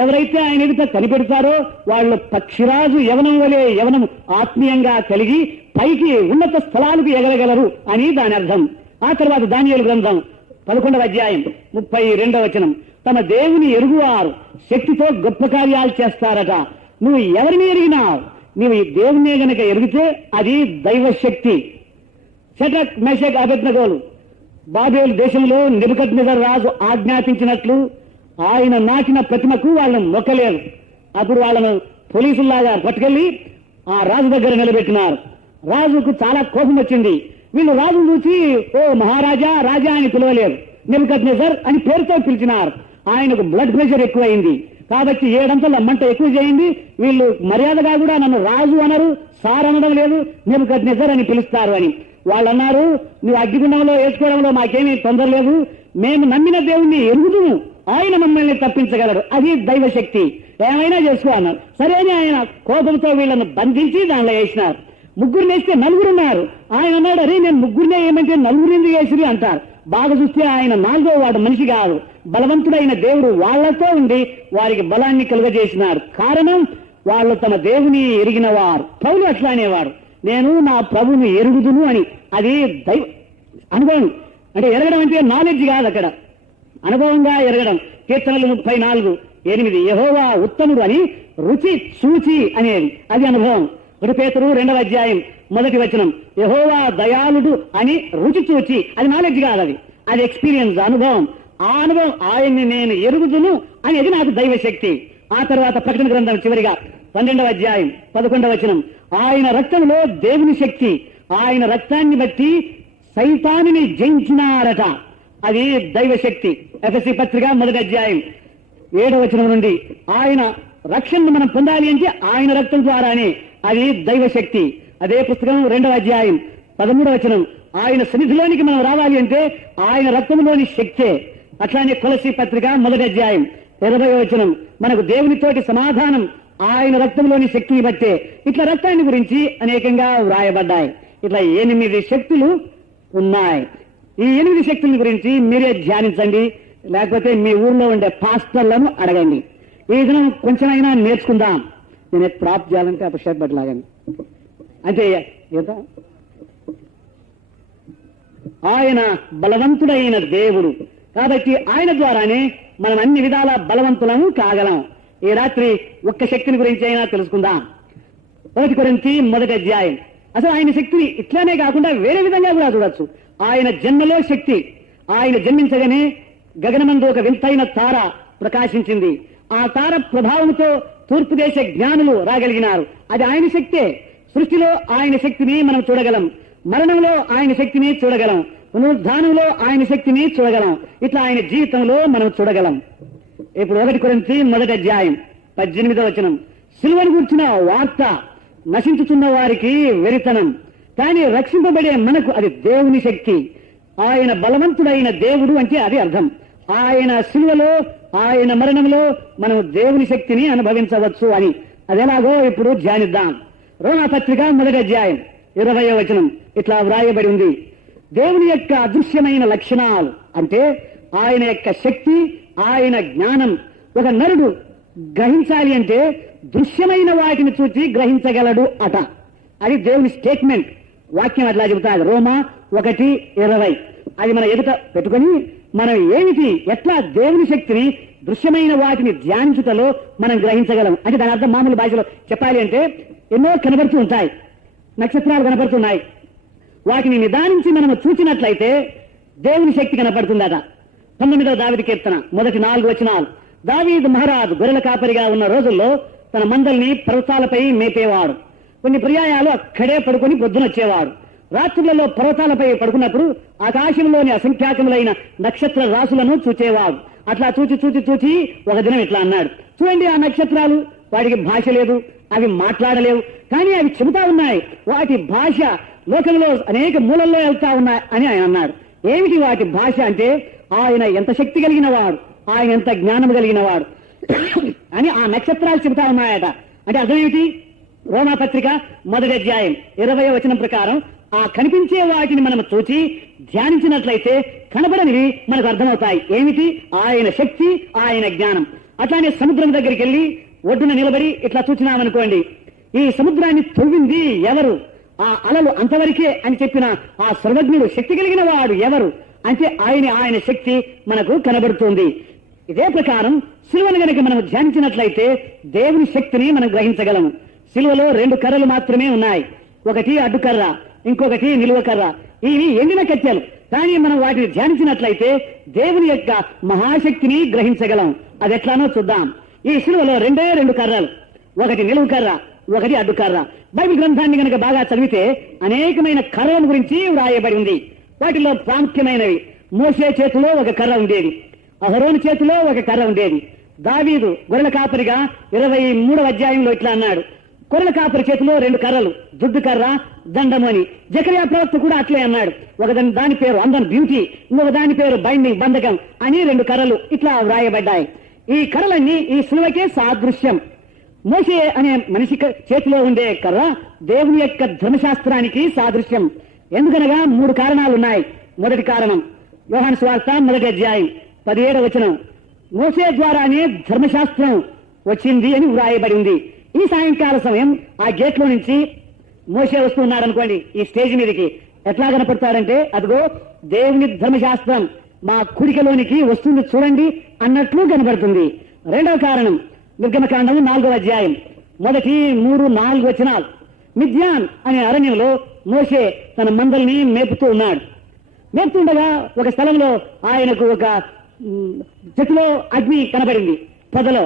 ఎవరైతే ఆయన ఎదుట కనిపెడతారో వాళ్ళు పక్షిరాజు యవనం వలె యవనం ఆత్మీయంగా కలిగి పైకి ఉన్నత స్థలాలకు ఎగరగలరు అని దాని అర్థం. ఆ తర్వాత దానియేలు గ్రంథం 11వ అధ్యాయం 32వ వచనం. తమ దేవుని ఎరుగువారు శక్తితో గొప్ప కార్యాలు చేస్తారట. నువ్వు ఎవరిని ఎరిగినావు? నీవు ఈ దేవునే గనక ఎరిగితే అది దైవశక్తి. షడ్రక్, మేషక్, అబేద్నెగోలు బాబేలు దేశంలో నెబుకద్నెజర్ రాజు ఆజ్ఞాపించినట్లు ఆయన నాటిన ప్రతిమకు వాళ్ళను మొక్కలేదు. అప్పుడు వాళ్ళను పోలీసుల్లాగా పట్టుకెళ్లి ఆ రాజు దగ్గర నిలబెట్టినారు. రాజుకు చాలా కోపం వచ్చింది. వీళ్ళు రాజును చూసి ఓ మహారాజా రాజా అని పిలవలేదు, నెబుకద్నెజర్ అని పేరుతో పిలిచినారు. ఆయనకు బ్లడ్ ప్రెషర్ ఎక్కువైంది కాబట్టి 7 అంతల మంట ఎక్కువ చేయండి. వీళ్ళు మర్యాదగా కూడా నన్ను రాజు అనరు, సార్ అనడం లేదు, నెబుకద్నెజర్ అని పిలుస్తారు అని. వాళ్ళు అన్నారు, నువ్వు అగ్నిగుండంలో వేసుకోవడంలో మాకేమీ తొందర లేదు, మేము నమ్మిన దేవుణ్ణి ఎరుగుదును, ఆయన మమ్మల్ని తప్పించగలరు, అది దైవశక్తి, ఏమైనా చేసుకో అన్నారు. సరే అని ఆయన కోపంతో వీళ్ళను బంధించి దానిలో వేసినారు. 3 వేస్తే 4 ఉన్నారు. ఆయన అన్నాడు, అరే నేను 3 ఏమంటే 4 వేసిరి అంటారు. బాగా చూస్తే ఆయన 4వ వాడు మనిషి కాదు, బలవంతుడైన దేవుడు వాళ్లతో ఉండి వారికి బలాన్ని కలుగజేసినాడు. కారణం వాళ్ళు తమ దేవుని ఎరిగిన వారు. పౌలు అట్లా అనేవాడు, నేను నా ప్రభువుని ఎరుగుదును అని. అది దైవ అనుభవం. అంటే ఎరగడం అంటే నాలెడ్జ్ కాదు, అక్కడ అనుభవంగా ఎరగడం. కీర్తనలు 34:8 యెహోవా ఉత్తముడు అని రుచి చూచి అనేది, అది అనుభవం. 1 పేతురు 2వ అధ్యాయం 1వ వచనం యెహోవా దయాళుడు అని రుచి చూచి, అది నాలెడ్జ్ కాదు, అది ఎక్స్పీరియన్స్, అనుభవం. ఆ అనుభవం ఆయన్ని నేను ఎరుగుదును అనేది నాకు దైవశక్తి. ఆ తర్వాత ప్రకటన గ్రంథం చివరిగా 12వ అధ్యాయం 11వ వచనం ఆయన రక్తంలో దేవుని శక్తి, ఆయన రక్తాన్ని బట్టి సైతానుని జయించినారట, అది దైవశక్తి. ఎఫెసీ పత్రిక 1వ అధ్యాయం 7వ వచనం నుండి ఆయన రక్షణను మనం పొందాలి అంటే ఆయన రక్తం ద్వారానే, అది దైవశక్తి. అదే పుస్తకం 2వ అధ్యాయం 13వ వచనం ఆయన సన్నిధిలోనికి మనం రావాలి అంటే ఆయన రక్తంలోని శక్తే. అట్లానే కొలసీ పత్రిక 1వ అధ్యాయం 20వ వచనం మనకు దేవునితోటి సమాధానం ఆయన రక్తంలోని శక్తిని బట్టే. ఇట్లా రక్తాన్ని గురించి అనేకంగా వ్రాయబడ్డాయి. ఇట్లా 8 శక్తులు ఉన్నాయి. ఈ 8 శక్తుల గురించి మీరే ధ్యానించండి, లేకపోతే మీ ఊర్లో ఉండే పాస్టర్లను అడగండి. ఈ దినం కొంచెమైనా నేర్చుకుందాం. నేను ప్రాప్ చేయాలంటే అప్పుడు షర్ట్ బట్టలాగండి అంటే ఎంత. ఆయన బలవంతుడైన దేవుడు కాబట్టి ఆయన ద్వారానే మనం అన్ని విధాల బలవంతులను కాగలం. ఈ రాత్రి ఒక్క శక్తిని గురించి అయినా తెలుసుకుందాం. 1 కొరింథీ 1వ అధ్యాయం. అసలు ఆయన శక్తిని ఇట్లానే కాకుండా వేరే విధంగా కూడా చూడొచ్చు. ఆయన జన్మలో శక్తి, ఆయన జన్మించగానే గగనమందు ఒక వింతైన తార ప్రకాశించింది. ఆ తార ప్రభావంతో తూర్పు దేశ జ్ఞానులు రాగలిగినారు. అది ఆయన శక్తే. సృష్టిలో ఆయన శక్తిని మనం చూడగలం, మరణంలో ఆయన శక్తిని చూడగలం, పునరుద్ధానంలో ఆయన శక్తిని చూడగలం. ఇట్లా ఆయన జీవితంలో మనం చూడగలం. ఇప్పుడు 1 కొరింథీ 1వ అధ్యాయం 18వ వచనం సిలువను గురించిన వార్త నశించుతున్న వారికి వెరితనం, కానీ రక్షింపబడే మనకు అది దేవుని శక్తి. ఆయన బలవంతుడైన దేవుడు అంటే అది అర్థం. ఆయన సిలువలో, ఆయన మరణంలో మనం దేవుని శక్తిని అనుభవించవచ్చు అని. అదేలాగో ఇప్పుడు ధ్యానిద్దాం. రోమా పత్రిక 1వ అధ్యాయం 20వ వచనం ఇట్లా వ్రాయబడి ఉంది, దేవుని యొక్క అదృశ్యమైన లక్షణాలు అంటే ఆయన యొక్క శక్తి, ఆయన జ్ఞానం. ఒక నరుడు గ్రహించాలి అంటే దృశ్యమైన వాటిని చూసి గ్రహించగలడు అట. అది దేవుని స్టేట్మెంట్. వాక్యం అట్లా చెబుతాడు. రోమా 1:20. అది మన ఎదుట పెట్టుకుని మనం ఏమిటి, ఎట్లా దేవుని శక్తిని దృశ్యమైన వాటిని ధ్యానించుటలో మనం గ్రహించగలం అంటే దాని అర్థం మామూలు భాషలో చెప్పాలి అంటే ఎన్నో కనబడుతూ ఉంటాయి, నక్షత్రాలు కనబడుతున్నాయి. వాటిని నిదానించి మనం చూసినట్లయితే దేవుని శక్తి కనపడుతుందట. 19వ దావీదు కీర్తన 4 వచనాలు. దావీదు మహారాజు గొర్రెల కాపరిగా ఉన్న రోజుల్లో తన మందల్ని పర్వతాలపై మేపేవాడు. కొన్ని పర్యాయాలు అక్కడే పడుకొని పొద్దునొచ్చేవాడు. రాత్రులలో పర్వతాలపై పడుకున్నప్పుడు ఆకాశంలోని అసంఖ్యాకములైన నక్షత్ర రాసులను చూచేవాడు. అట్లా చూచి చూచి చూచి ఒక దినం ఇట్లా అన్నాడు, చూడండి ఆ నక్షత్రాలు, వాటికి భాష లేదు, అవి మాట్లాడలేవు, కానీ అవి చెబుతా ఉన్నాయి. వాటి భాష లోకంలో అనేక మూలల్లో వెళ్తా ఉన్నాయి అని ఆయన అన్నాడు. ఏమిటి వాటి భాష అంటే ఆయన ఎంత శక్తి కలిగిన వాడు, ఆయన ఎంత జ్ఞానం కలిగిన వాడు అని ఆ నక్షత్రాలు చెబుతా ఉన్నాయట. అంటే అర్థమేమిటి? రోమా పత్రిక 1వ అధ్యాయం 20వ వచనం ప్రకారం ఆ కనిపించే వాటిని మనం చూచి ధ్యానించినట్లయితే కనబడనివి మనకు అర్థమవుతాయి. ఏమిటి? ఆయన శక్తి, ఆయన జ్ఞానం. అట్లానే సముద్రం దగ్గరికి వెళ్ళి ఒడ్డున నిలబడి ఇట్లా చూచినామనుకోండి, ఈ సముద్రాన్ని తవ్వింది ఎవరు, ఆ అలలు అంతవరకే అని చెప్పిన ఆ సర్వజ్ఞుడు, శక్తి కలిగిన వాడు ఎవరు అంటే ఆయన శక్తి మనకు కనబడుతుంది. ఇదే ప్రకారం సిలువను గనక మనం ధ్యానించినట్లయితే దేవుని శక్తిని మనం గ్రహించగలము. సిలువలో 2 కర్రలు మాత్రమే ఉన్నాయి, ఒకటి అడ్డుకర్ర, ఇంకొకటి నిలువ కర్ర. ఇవి ఎండిన కట్టెలు, కానీ మనం వాటిని ధ్యానించినట్లయితే దేవుని యొక్క మహాశక్తిని గ్రహించగలం. అది ఎట్లానో చూద్దాం. ఈ సిలువలో 2 కర్రలు, ఒకటి నిలువు కర్ర, ఒకటి అడ్డు కర్ర. బైబిల్ గ్రంథాన్ని కనుక బాగా చదివితే అనేకమైన కర్రల గురించి వ్రాయబడి ఉంది. వాటిలో ప్రాముఖ్యమైనవి, మోషే చేతిలో ఒక కర్ర ఉండేది, అహరోను చేతిలో ఒక కర్ర ఉండేది. దావీదు గొర్రెల కాపరిగా 23వ అధ్యాయంలో ఇట్లా అన్నాడు, గొర్రెల కాపరి చేతిలో 2 కర్రలు, దుడ్డు కర్ర, దండము అని. జకర్యా ప్రవక్త కూడా అట్లే అన్నాడు. దాని పేరు అందన్ బ్యూటీ, ఇంకొక దాని పేరు బైండింగ్ బంధకం అని 2 కర్రలు ఇట్లా వ్రాయబడ్డాయి. ఈ కర్రలన్నీ ఈ శిలువకే సాదృశ్యం. మోషే అనే మనిషి చేతిలో ఉండే కర్ర దేవుని యొక్క ధర్మశాస్త్రానికి సాదృశ్యం. ఎందుకనగా 3 కారణాలున్నాయి. మొదటి కారణం యోహాను సువార్త 1వ అధ్యాయం 17వ వచనం, మోషే ద్వారానే ధర్మశాస్త్రం వచ్చింది అని వ్రాయబడింది. ఈ సాయంకాల సమయం ఆ గేట్లో నుంచి మోషే వస్తున్నాడు అనుకోండి, ఈ స్టేజ్ మీదకి ఎట్లా కనపడతాడంటే, అదిగో దేవుని ధర్మశాస్త్రం మా కుడికలోనికి వస్తుంది చూడండి అన్నట్లు కనబడుతుంది. రెండవ కారణం నిర్గమకాండం 4వ అధ్యాయం 1, 3, 4 వచనాలు. మిద్యాన్ అనే అరణ్యంలో మోషే తన మందల్ని మేపుతూ ఉన్నాడు. మేపుతుండగా ఒక స్థలంలో ఆయనకు ఒక చెట్టులో అగ్ని కనబడింది. పొదలో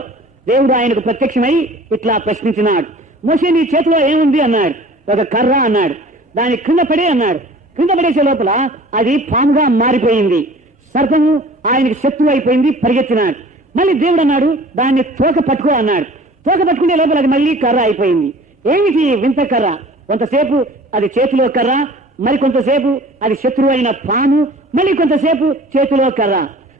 దేవుడు ఆయనకు ప్రత్యక్షమై ఇట్లా ప్రశ్నించినాడు, మోషే నీ చేతిలో ఏముంది అన్నాడు. ఒక కర్ర అన్నాడు. దాని క్రింద పడే అన్నాడు. క్రింద పడేసే లోపల అది పాముగా మారిపోయింది. సర్పము ఆయనకు శత్రువు అయిపోయింది, పరిగెత్తినాడు. మళ్ళీ దేవుడు అన్నాడు, దాన్ని తోక పట్టుకో అన్నాడు. తోక పట్టుకునే లోపల అది మళ్ళీ కర్ర అయిపోయింది. ఏమిటి వింత కర్ర? కొంతసేపు అది చేతిలో కర్ర, మరి కొంతసేపు అది శత్రువు అయిన పాము, మళ్ళీ కొంతసేపు చేతిలో కర్ర.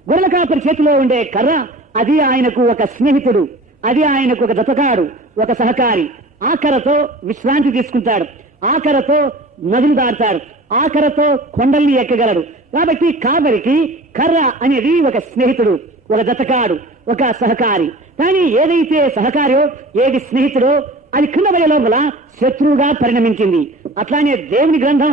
గొర్రెల కాపరి చేతిలో ఉండే కర్ర అది ఆయనకు ఒక స్నేహితుడు, అది ఆయనకు ఒక జతకాడు, ఒక సహకారి. ఆ కర్రతో విశ్రాంతి తీసుకుంటాడు, ఆ కర్రతో నదులు దాటుతాడు, ఆ కర్రతో కొండల్ని ఎక్కగలడు. కాబట్టి కాపరికి కర్ర అనేది ఒక స్నేహితుడు, ఒక జతకాడు, ఒక సహకారి. కానీ ఏదైతే సహకారో, ఏది స్నేహితుడో అది కింద పడే లోపల శత్రువుగా పరిణమించింది. అట్లానే దేవుని గ్రంథం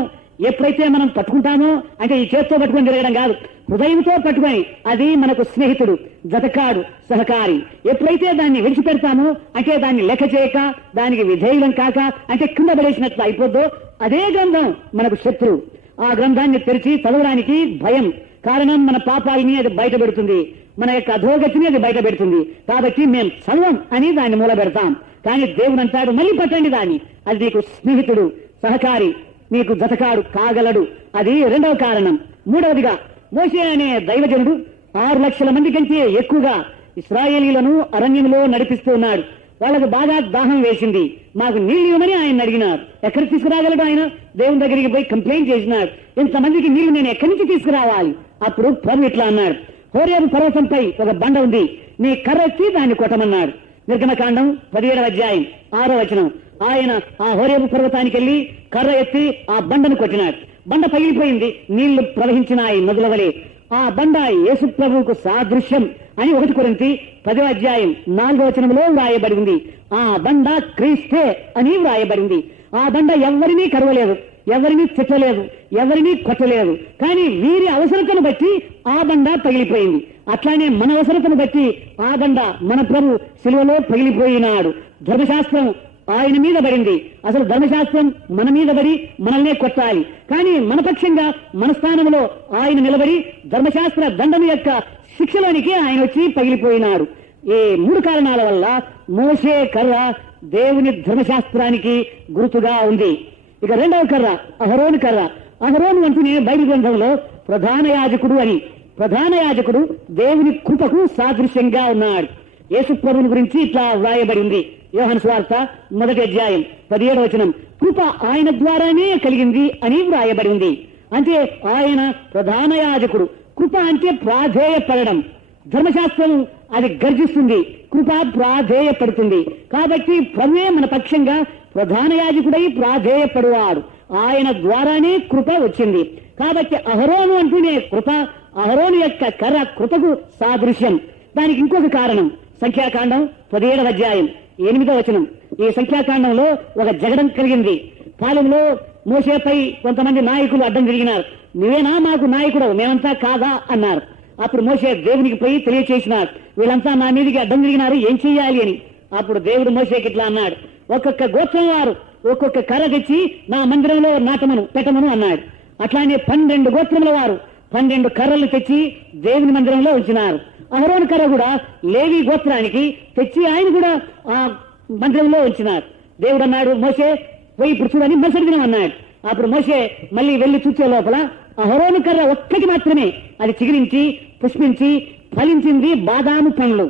ఎప్పుడైతే మనం పట్టుకుంటామో, అంటే ఈ చేతితో పట్టుకొని తిరగడం కాదు, హృదయంతో పట్టుకొని, అది మనకు స్నేహితుడు, జతకాడు, సహకారి. ఎప్పుడైతే దాన్ని విడిచిపెడతామో, అంటే దాన్ని లెక్క చేయక, దానికి విధేయులం కాక, అంటే కింద పడేసినట్లు అయిపోద్దో, అదే గ్రంథం మనకు శత్రువు. ఆ గ్రంథాన్ని తెరిచి చదవడానికి భయం. కారణం మన పాపాలని అది బయట పెడుతుంది, మన యొక్క అధోగతిని అది బయట పెడుతుంది. కాబట్టి మేము చదవం అని దాన్ని మూల పెడతాం. కానీ దేవుడు అంటాడు, మళ్ళీ పట్టండి దాన్ని, అది నీకు స్నేహితుడు, సహకారి, నీకు జతకాడు కాగలడు. అది రెండవ కారణం. మూడవదిగా మోషే అనే దైవజనుడు 6 లక్షల మంది కంటే ఎక్కువగా ఇశ్రాయేలీలను అరణ్యంలో నడిపిస్తూ ఉన్నాడు. వాళ్ళకు బాగా దాహం వేసింది, మాకు నీళ్లు ఇవ్వమని ఆయన అడిగినారు. ఎక్కడికి తీసుకురాగలడు ఆయన? దేవుని దగ్గరికి పోయి కంప్లైంట్ చేసినాడు, ఇంతమందికి నీళ్లు నేను ఎక్కడి నుంచి తీసుకురావాలి? అప్పుడు ప్రభు ఇట్లా అన్నాడు, హోరేబు పర్వతంపై ఒక బండ ఉంది, నీ కర్ర ఎత్తి దాన్ని కొట్టమన్నాడు. నిర్గమకాండం 17వ అధ్యాయం 6వ వచనం. ఆయన ఆ హోరేబు పర్వతానికి వెళ్లి కర్ర ఎత్తి ఆ బండను కొట్టినాడు. బండ పగిలిపోయింది, నీళ్లు ప్రవహించినాయి నదుల వలె. ఆ బండ యేసు ప్రభువుకు సాదృశ్యం అని 1 కొరింథీ 10వ అధ్యాయం 4వ వచనంలో వ్రాయబడింది. ఆ బండ క్రీస్తే అని వ్రాయబడింది. ఆ బండ ఎవరినీ కరవలేదు, ఎవరిని తిట్టలేదు, ఎవరిని కొట్టలేదు. కానీ వీరి అవసరతను బట్టి ఆ బండ పగిలిపోయింది. అట్లానే మన అవసరతను బట్టి ఆ బండ మన ప్రభు శిలువలో పగిలిపోయినాడు. ధర్మశాస్త్రం ఆయన మీద పడింది. అసలు ధర్మశాస్త్రం మన మీద పడి మనల్నే కొట్టాలి. కానీ మన పక్షంగా మన స్థానంలో ఆయన నిలబడి ధర్మశాస్త్ర దండము యొక్క శిక్షలోనికి ఆయన వచ్చి పగిలిపోయినాడు. ఈ 3 కారణాల వల్ల మోషే కర్ర దేవుని ధర్మశాస్త్రానికి గుర్తుగా ఉంది. ఇక రెండవ కర్ర అహరోను కర్ర. అహరోను అంటూనే బైబిల్ గ్రంథంలో ప్రధాన యాజకుడు అని. ప్రధాన యాజకుడు దేవుని కృపకు సాదృశ్యంగా ఉన్నాడు. యేసు ప్రభువుని గురించి ఇట్లా వ్రాయబడింది. యోహాను సువార్త 1వ అధ్యాయం 17వ వచనం, కృప ఆయన ద్వారానే కలిగింది అని వ్రాయబడింది. అంటే ఆయన ప్రధాన యాజకుడు. కృప అంటే ప్రాధేయపడడం. ధర్మశాస్త్రం అది గర్జిస్తుంది, కృప ప్రాధేయపడుతుంది. కాబట్టి ప్రభువే మన పక్షంగా ప్రధాన యాజకుడై ప్రాధేయపడువాడు. ఆయన ద్వారానే కృప వచ్చింది. కాబట్టి అహరోను అంటూనే కృప, అహరోను యొక్క కర్ర కృపకు సాదృశ్యం. దానికి ఇంకొక కారణం సంఖ్యాకాండం 17వ అధ్యాయం 8వ వచనం. ఈ సంఖ్యాకాండంలో ఒక జగడం కలిగింది. పాలెంలో మోషేపై కొంతమంది నాయకులు అడ్డం తిరిగినారు. నువ్వేనా మాకు నాయకుడు, మేమంతా కాదా అన్నారు. అప్పుడు మోషే దేవునికి పోయి తెలియచేసినారు, వీళ్ళంతా నా మీదకి అడ్డం తిరిగినారు, ఏం చెయ్యాలి అని. అప్పుడు దేవుడు మోషేకి ఇట్లా అన్నాడు, ఒక్కొక్క గోత్రం వారు ఒక్కొక్క కర్ర తెచ్చి నా మందిరంలో పెట్టమను అన్నాడు. అట్లానే 12 గోత్రముల వారు 12 కర్రలు తెచ్చి దేవుని మందిరంలో ఉంచినారు. అహరోను కర్ర కూడా లేవి గోత్రానికి తెచ్చి ఆయన కూడా ఆ మందిరంలో ఉంచినారు. దేవుడు అన్నాడు, మోషే పోయి ఇప్పుడు చూడని మరుసటి దినం అన్నాడు. అప్పుడు మోషే మళ్ళీ వెళ్లి చూసే లోపల అహరోను కర్ర ఒక్కటి మాత్రమే అది చిగురించి పుష్పించి ఫలించింది బాదాము పండ్లు.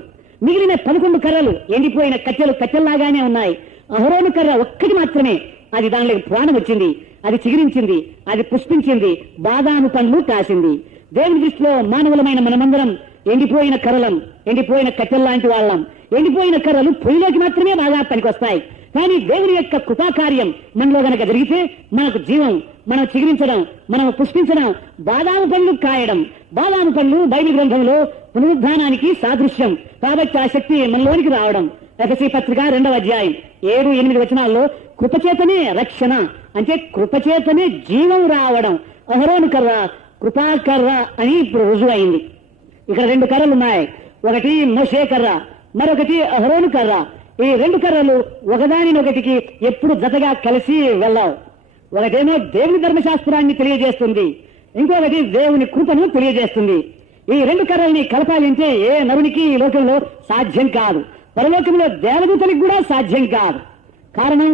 మిగిలిన 11 కర్రలు ఎండిపోయిన కట్టెల్లాగానే ఉన్నాయి. అహరోను కర్ర ఒక్కటి మాత్రమే అది దానిలోకి ప్రాణం వచ్చింది, అది చిగురించింది, అది పుష్పించింది, బాదాము పండ్లు కాసింది. దేవుని దృష్టిలో మానవులమైన మనమందరం ఎండిపోయిన కర్రలం, ఎండిపోయిన కట్టెల్లాంటి వాళ్ళం. ఎండిపోయిన కర్రలు పొయ్యిలోకి మాత్రమే బాగా పనికొస్తాయి. కానీ దేవుని యొక్క కృపాకార్యం మనలో గనక జరిగితే మనకు జీవం, మనం చిగురించడం, మనం పుష్పించడం, బాదాము పండ్లు కాయడం. బాదాము పండ్లు బైబిల్ గ్రంథంలో పునరుద్ధానానికి సాదృశ్యం. కాబట్టి ఆ శక్తి మనలోనికి రావడం. ఎఫెసీ పత్రిక 2వ అధ్యాయం 7-8 వచనాల్లో కృపచేతనే రక్షణ అంటే కృపచేతనే జీవం రావడం. అహరోను కర్ర కృపాకర్ర అని ఇప్పుడు రుజువైంది. ఇక్కడ 2 కర్రలు ఉన్నాయి. ఒకటి మోషే కర్ర, మరొకటి అహరోను కర్ర. ఈ 2 కర్రలు ఒకదానినొకటికి ఎప్పుడు జతగా కలిసి వెళ్ళావు. ఒకటేమో దేవుని ధర్మశాస్త్రాన్ని తెలియజేస్తుంది, ఇంకొకటి దేవుని కృపను తెలియజేస్తుంది. ఈ 2 కర్రల్ని కలపాలంటే ఏ నరునికి ఈ లోకంలో సాధ్యం కాదు. పరలోకంలో దేవదూతలకు కూడా సాధ్యం కాదు. కారణం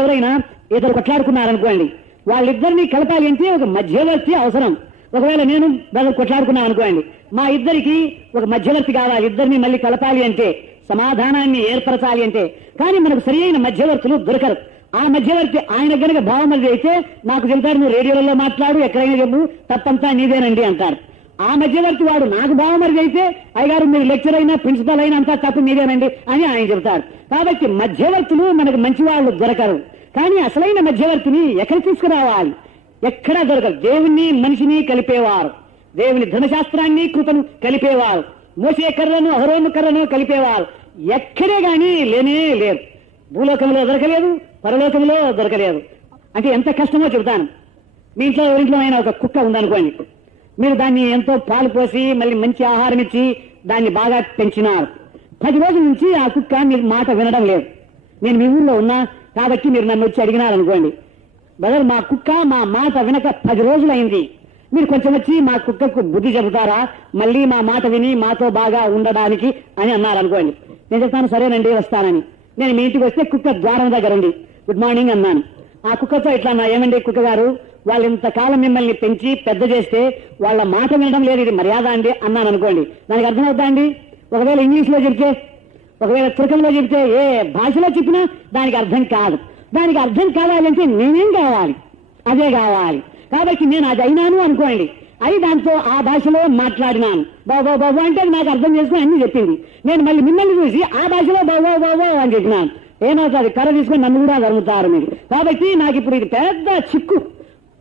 ఎవరైనా ఇద్దరు కొట్లాడుకున్నారనుకోండి, వాళ్ళిద్దరిని కలపాలి అంటే ఒక మధ్యవర్తి అవసరం. ఒకవేళ నేను బ్రదర్ కొట్లాడుకున్నాను అనుకోండి, మా ఇద్దరికి ఒక మధ్యవర్తి కావాలి. ఇద్దరిని మళ్ళీ కలపాలి అంటే, సమాధానాన్ని ఏర్పరచాలి అంటే. కానీ మనకు సరి అయిన మధ్యవర్తులు దొరకరు. ఆ మధ్యవర్తి ఆయన గనక భావమరిది అయితే నాకు చెబుతాడు, నువ్వు రేడియోలలో మాట్లాడు, ఎక్కడైనా చెప్పు, తప్పంతా నీదేనండి అంటారు. ఆ మధ్యవర్తి వాడు నాకు భావమరిది అయితే, అయ్యగారు మీరు లెక్చర్ అయినా ప్రిన్సిపల్ అయినా అంతా తప్పు మీదేనండి అని ఆయన చెబుతారు. కాబట్టి మధ్యవర్తులు మనకు మంచి వాళ్ళు దొరకరు. కానీ అసలైన మధ్యవర్తిని ఎక్కడ తీసుకురావాలి? ఎక్కడా దొరకరు. దేవుణ్ణి మనిషిని కలిపేవారు, దేవుని ధర్మశాస్త్రాన్ని కృపను కలిపేవారు, మోషే కర్రను అహరోను కర్రను కలిపేవారు ఎక్కడే గాని లేనే లేరు. భూలోకంలో దొరకలేదు, పరలోకంలో దొరకలేదు. అంటే ఎంత కష్టమో చెబుతాను. మీ ఇంట్లో ఎవరింట్లో అయినా ఒక కుక్క ఉందనుకోండి, మీరు దాన్ని ఎంతో పాలు పోసి మళ్ళీ మంచి ఆహారం ఇచ్చి దాన్ని బాగా పెంచినారు. 10 రోజుల నుంచి ఆ కుక్క మీకు మాట వినడం లేదు. నేను మీ ఊళ్ళో ఉన్నా కాబట్టి మీరు నన్ను వచ్చి అడిగినారనుకోండి, బ్రదర్ మా కుక్క మా మాట వినక 10 రోజులైంది, మీరు కొంచెం వచ్చి మా కుక్కకు బుద్ధి చెబుతారా, మళ్ళీ మా మాట విని మాతో బాగా ఉండడానికి అని అన్నారనుకోండి. నేను చెప్తాను సరేనండి వస్తానని. నేను మీ ఇంటికి వస్తే కుక్క ద్వారం దగ్గర ఉంది, గుడ్ మార్నింగ్ అన్నాను. ఆ కుక్కతో ఇట్లా అన్నా, ఏమండి కుక్క గారు, వాళ్ళు ఇంతకాలం మిమ్మల్ని పెంచి పెద్ద చేస్తే వాళ్ళ మాట వినడం లేదు, ఇది మర్యాద అండి అన్నాను అనుకోండి. దానికి అర్థమవుతా అండి? ఒకవేళ ఇంగ్లీష్ లో చెప్తే, ఒకవేళ తురకంలో చెప్తే, ఏ భాషలో చెప్పినా దానికి అర్థం కాదు. దానికి అర్థం కావాలంటే నేనేం కావాలి? అదే కావాలి. కాబట్టి నేను అది అయినాను అనుకోండి, అయి దాంతో ఆ భాషలో మాట్లాడినాను. బాబో బాబు అంటే నాకు అర్థం చేసుకుని అన్ని చెప్పింది. నేను మళ్ళీ మిమ్మల్ని చూసి ఆ భాషలో బాబో బాబో అని చెప్పినాను. ఏమవుతుంది? కర్ర తీసుకొని నన్ను కూడా తరుగుతారు మీరు. కాబట్టి నాకు ఇప్పుడు ఇది పెద్ద చిక్కు.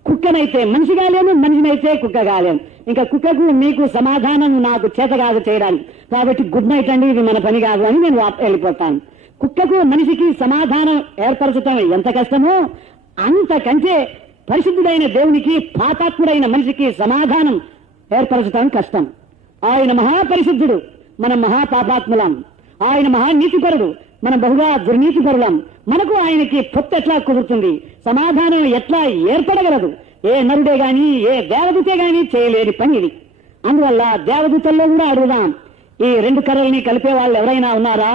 కుక్కనైతే మనిషి కాలేను, మనిషినైతే కుక్క కాలేను. ఇంకా కుక్కకు మీకు సమాధానం నాకు చేత కాదు చేయడానికి. కాబట్టి గుడ్ నైట్ అండి, ఇది మన పని కాదు అని నేను వెళ్ళిపోతాను. కుక్కకు మనిషికి సమాధానం ఏర్పరచటం ఎంత కష్టమో అంతకంటే పరిశుద్ధుడైన దేవునికి పాపాత్ముడైన మనిషికి సమాధానం ఏర్పరచటం కష్టం. ఆయన మహాపరిశుద్ధుడు, మనం మహాపాపాత్ములం. ఆయన మహానీతిపరుడు, మనం బహుగా దుర్నీతిపరులం. మనకు ఆయనకి పొత్తు ఎట్లా కుదురుతుంది? సమాధానం ఎట్లా ఏర్పడగలదు? ఏ నరుడే గాని ఏ దేవదూతే గాని చేయలేని పని ఇది. అందువల్ల దేవదూతల్లో కూడా అడుగుదాం, ఈ 2 కర్రల్ని కలిపే వాళ్ళు ఎవరైనా ఉన్నారా?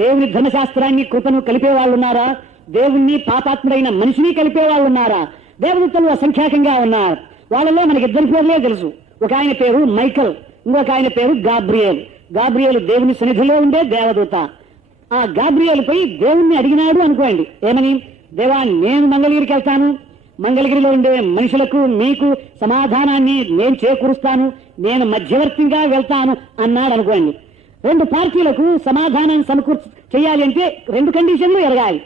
దేవుని ధర్మశాస్త్రాన్ని కృపను కలిపే వాళ్ళు ఉన్నారా? దేవుణ్ణి పాపాత్ముడైన మనిషిని కలిపే వాళ్ళు ఉన్నారా? దేవదూతలు అసంఖ్యాకంగా ఉన్నారు. వాళ్ళలో మనకి 2 పేర్లే తెలుసు. ఒక ఆయన పేరు మైకల్, ఇంకొక ఆయన పేరు గాబ్రియేల్. గాబ్రియేల్ దేవుని సన్నిధిలో ఉండే దేవదూత. ఆ గాబ్రియేల్ పై దేవుణ్ణి అడిగినాడు అనుకోండి, ఏమని? దేవా, నేను మంగళగిరికి వెళ్తాను, మంగళగిరిలో ఉండే మనుషులకు మీకు సమాధానాన్ని నేను చేకూరుస్తాను, నేను మధ్యవర్తిగా వెళ్తాను అన్నాడు అనుకోండి. 2 పార్టీలకు సమాధానం చేయాలి అంటే 2 కండిషన్లు ఎరగాలి.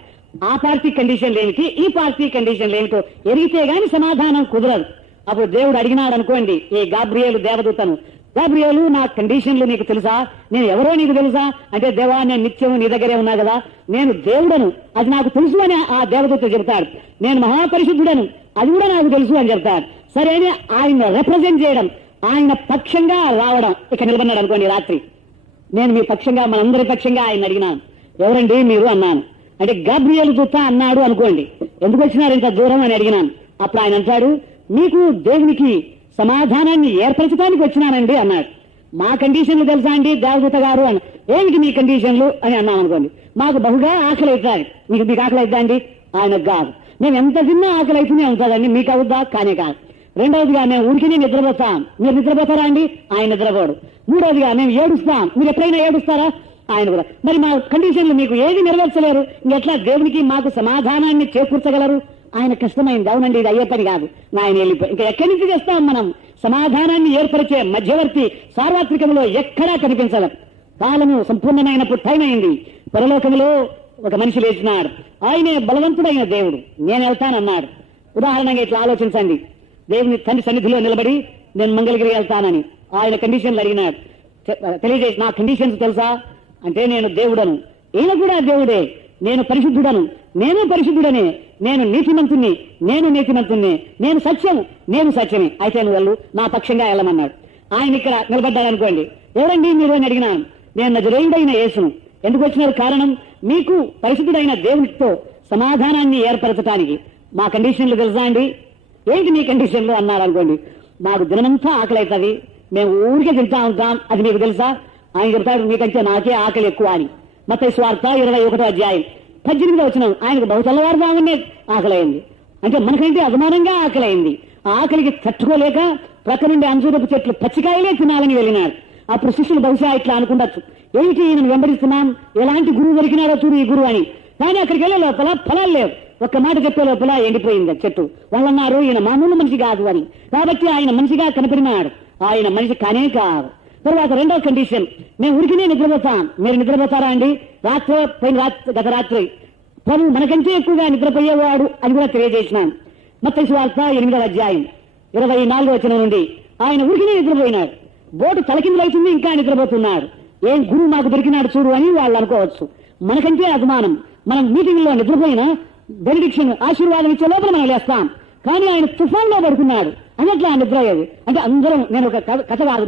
ఆ పార్టీ కండిషన్లు ఏమిటి, ఈ పార్టీ కండిషన్లు ఏమిటో ఎరిగితే గాని సమాధానం కుదరదు. అప్పుడు దేవుడు అడిగినాడు అనుకోండి ఈ గాబ్రియేలు దేవదూతను, గాబ్రియేలు నా కండిషన్లు నీకు తెలుసా? నేను ఎవరో నీకు తెలుసా? అంటే దేవా, నేను నిత్యం నీ దగ్గరే ఉన్నా కదా, నేను దేవుడను, అది నాకు తెలుసు అని ఆ దేవదూత చెబుతాడు. నేను మహాపరిశుద్ధుడను, అది కూడా నాకు తెలుసు అని చెప్తాడు. సరే అని ఆయన రిప్రజెంట్ చేయడం, ఆయన పక్షంగా రావడం. ఇక నిలబడినాడు అనుకోండి రాత్రి, నేను మీ పక్షంగా, మనందరి పక్షంగా ఆయన అడిగినాను, ఎవరండి మీరు అన్నాను. అంటే గాబ్రియేలు దూత అన్నాడు అనుకోండి, ఎందుకు వచ్చినారు ఇంత దూరం అని అడిగినాను. అప్పుడు ఆయన అంటాడు, మీకు దేవునికి సమాధానాన్ని ఏర్పరచడానికి వచ్చినానండి అన్నాడు. మా కండిషన్లు తెలుసా అండి దేవదూత గారు అని. ఏమిటి మీ కండిషన్లు అని అన్నాం అనుకోండి. మాకు బహుగా ఆకలి అవుతుంది. మీకు ఆకలి అవుతా అండి? ఆయనకు కాదు. మేము ఎంత తిన్నా ఆకలి అవుతూనే ఉంటుందండి. మీకు అవుద్దా? కానే కాదు. రెండవదిగా మేము ఊరికినే నిద్రపోతాం. మీరు నిద్రపోతారా అండి? ఆయన నిద్రపోడు. మూడవదిగా మేము ఏడుస్తాం. మీరు ఎప్పుడైనా ఏడుస్తారా? ఆయన కూడా. మరి మా కండిషన్లు మీకు ఏది నెరవేర్చలేరు. ఇంకెట్లా దేవునికి మాకు సమాధానాన్ని చేకూర్చగలరు? ఆయన కష్టమైంది. అవునండి, ఇది అయ్యే పని కాదు. ఆయన వెళ్ళిపోయి ఇంకా ఎక్కడి నుంచి చేస్తాం మనం? సమాధానాన్ని ఏర్పరిచే మధ్యవర్తి సార్వత్రికంలో ఎక్కడా కనిపించదు. కాలము సంపూర్ణమైనప్పుడు టైం అయింది. పరలోకములో ఒక మనిషి లేచినాడు. ఆయనే బలవంతుడైన దేవుడు. నేను వెళ్తానన్నాడు. ఉదాహరణగా ఇట్లా ఆలోచించండి. దేవుని తండ్రి సన్నిధిలో నిలబడి నేను మంగళగిరి వెళ్తానని ఆయన కండిషన్లు అడిగినాడు. తెలియజేసి నా కండిషన్స్ తెలుసా అంటే, నేను దేవుడను, ఈయన కూడా దేవుడే, నేను పరిశుద్ధుడను, నేను పరిశుద్ధుడనే, నేను నీతిమంతుణ్ణి, నేను నీతిమంతుణ్ణి, నేను సత్యం, నేను సత్యమే. అయితే నువ్వు వెళ్ళు, నా పక్షంగా వెళ్ళమన్నాడు. ఆయన ఇక్కడ నిలబడ్డాడనుకోండి. ఎవరండి మీరు అని అడిగినాను. నేను నజరేయుడైన యేసును. ఎందుకు వచ్చినారు? కారణం, మీకు పరిశుద్ధుడైన దేవునితో సమాధానాన్ని ఏర్పరచడానికి. మా కండిషన్లు తెలుసా అండి? ఏంటి మీ కండిషన్లు అన్నారు అనుకోండి. మాకు దినమంతా ఆకలి అవుతుంది, మేము ఊరికే తింటా ఉంటాం, అది మీకు తెలుసా? ఆయన చెప్తాడు, మీకంటే నాకే ఆకలి ఎక్కువ అని. మత్తయి సువార్త 21వ అధ్యాయం 18వ వచనం. ఆయనకు బహు తెల్లవారుజామునే ఆకలి అయింది. అంటే మనకంటే అభిమానంగా ఆకలి అయింది. ఆ ఆకలికి తట్టుకోలేక ప్రక్క నుండి అంజూరపు చెట్లు పచ్చికాయలే తినాలని వెళ్ళినాడు. అప్పుడు శిష్యులు బహుశా ఇట్లా అనుకుండొచ్చు, ఏమిటి ఈయనను వెంబడిస్తున్నాం, ఎలాంటి గురువు దొరికినాడో చూడు ఈ గురువు అని. కానీ అక్కడికి వెళ్ళే లోపల ఫలాలు లేవు. ఒక్క మాట చెప్పే లోపల ఎండిపోయింది చెట్టు. వాళ్ళన్నారు ఈయన మామూలు మనిషి కాదు అని. కాబట్టి ఆయన మనిషిగా కనపడినాడు. ఆయన మనిషి కానే కాదు. తర్వాత రెండో కండిషన్, మేము ఉరికినే నిద్రపోతాం. మీరు నిద్రపోతారా అండి? గత రాత్రి ప్రభు మనకంటే ఎక్కువగా నిద్రపోయేవాడు అని కూడా తెలియజేసినాను. మత్తయి సువార్త 8వ అధ్యాయం 24వ వచనం నుండి ఆయన ఉరికినే నిద్రపోయినాడు. బోటు తలకిందులైతుంది, ఇంకా నిద్రపోతున్నాడు. ఏం గురువు మాకు దొరికినాడు చూడు అని వాళ్ళు అనుకోవచ్చు. మనకంటే అభిమానం. మనం మీటింగ్ లో నిద్రపోయినా బెనిడిక్షన్ ఆశీర్వాదం ఇచ్చే లోపల మనం లేస్తాం. కానీ ఆయన తుఫాన్లో పడుకున్నాడు. అన్నట్లా నిద్ర అయ్యేది. అంటే అందరం, నేను ఒక కథ కాదు,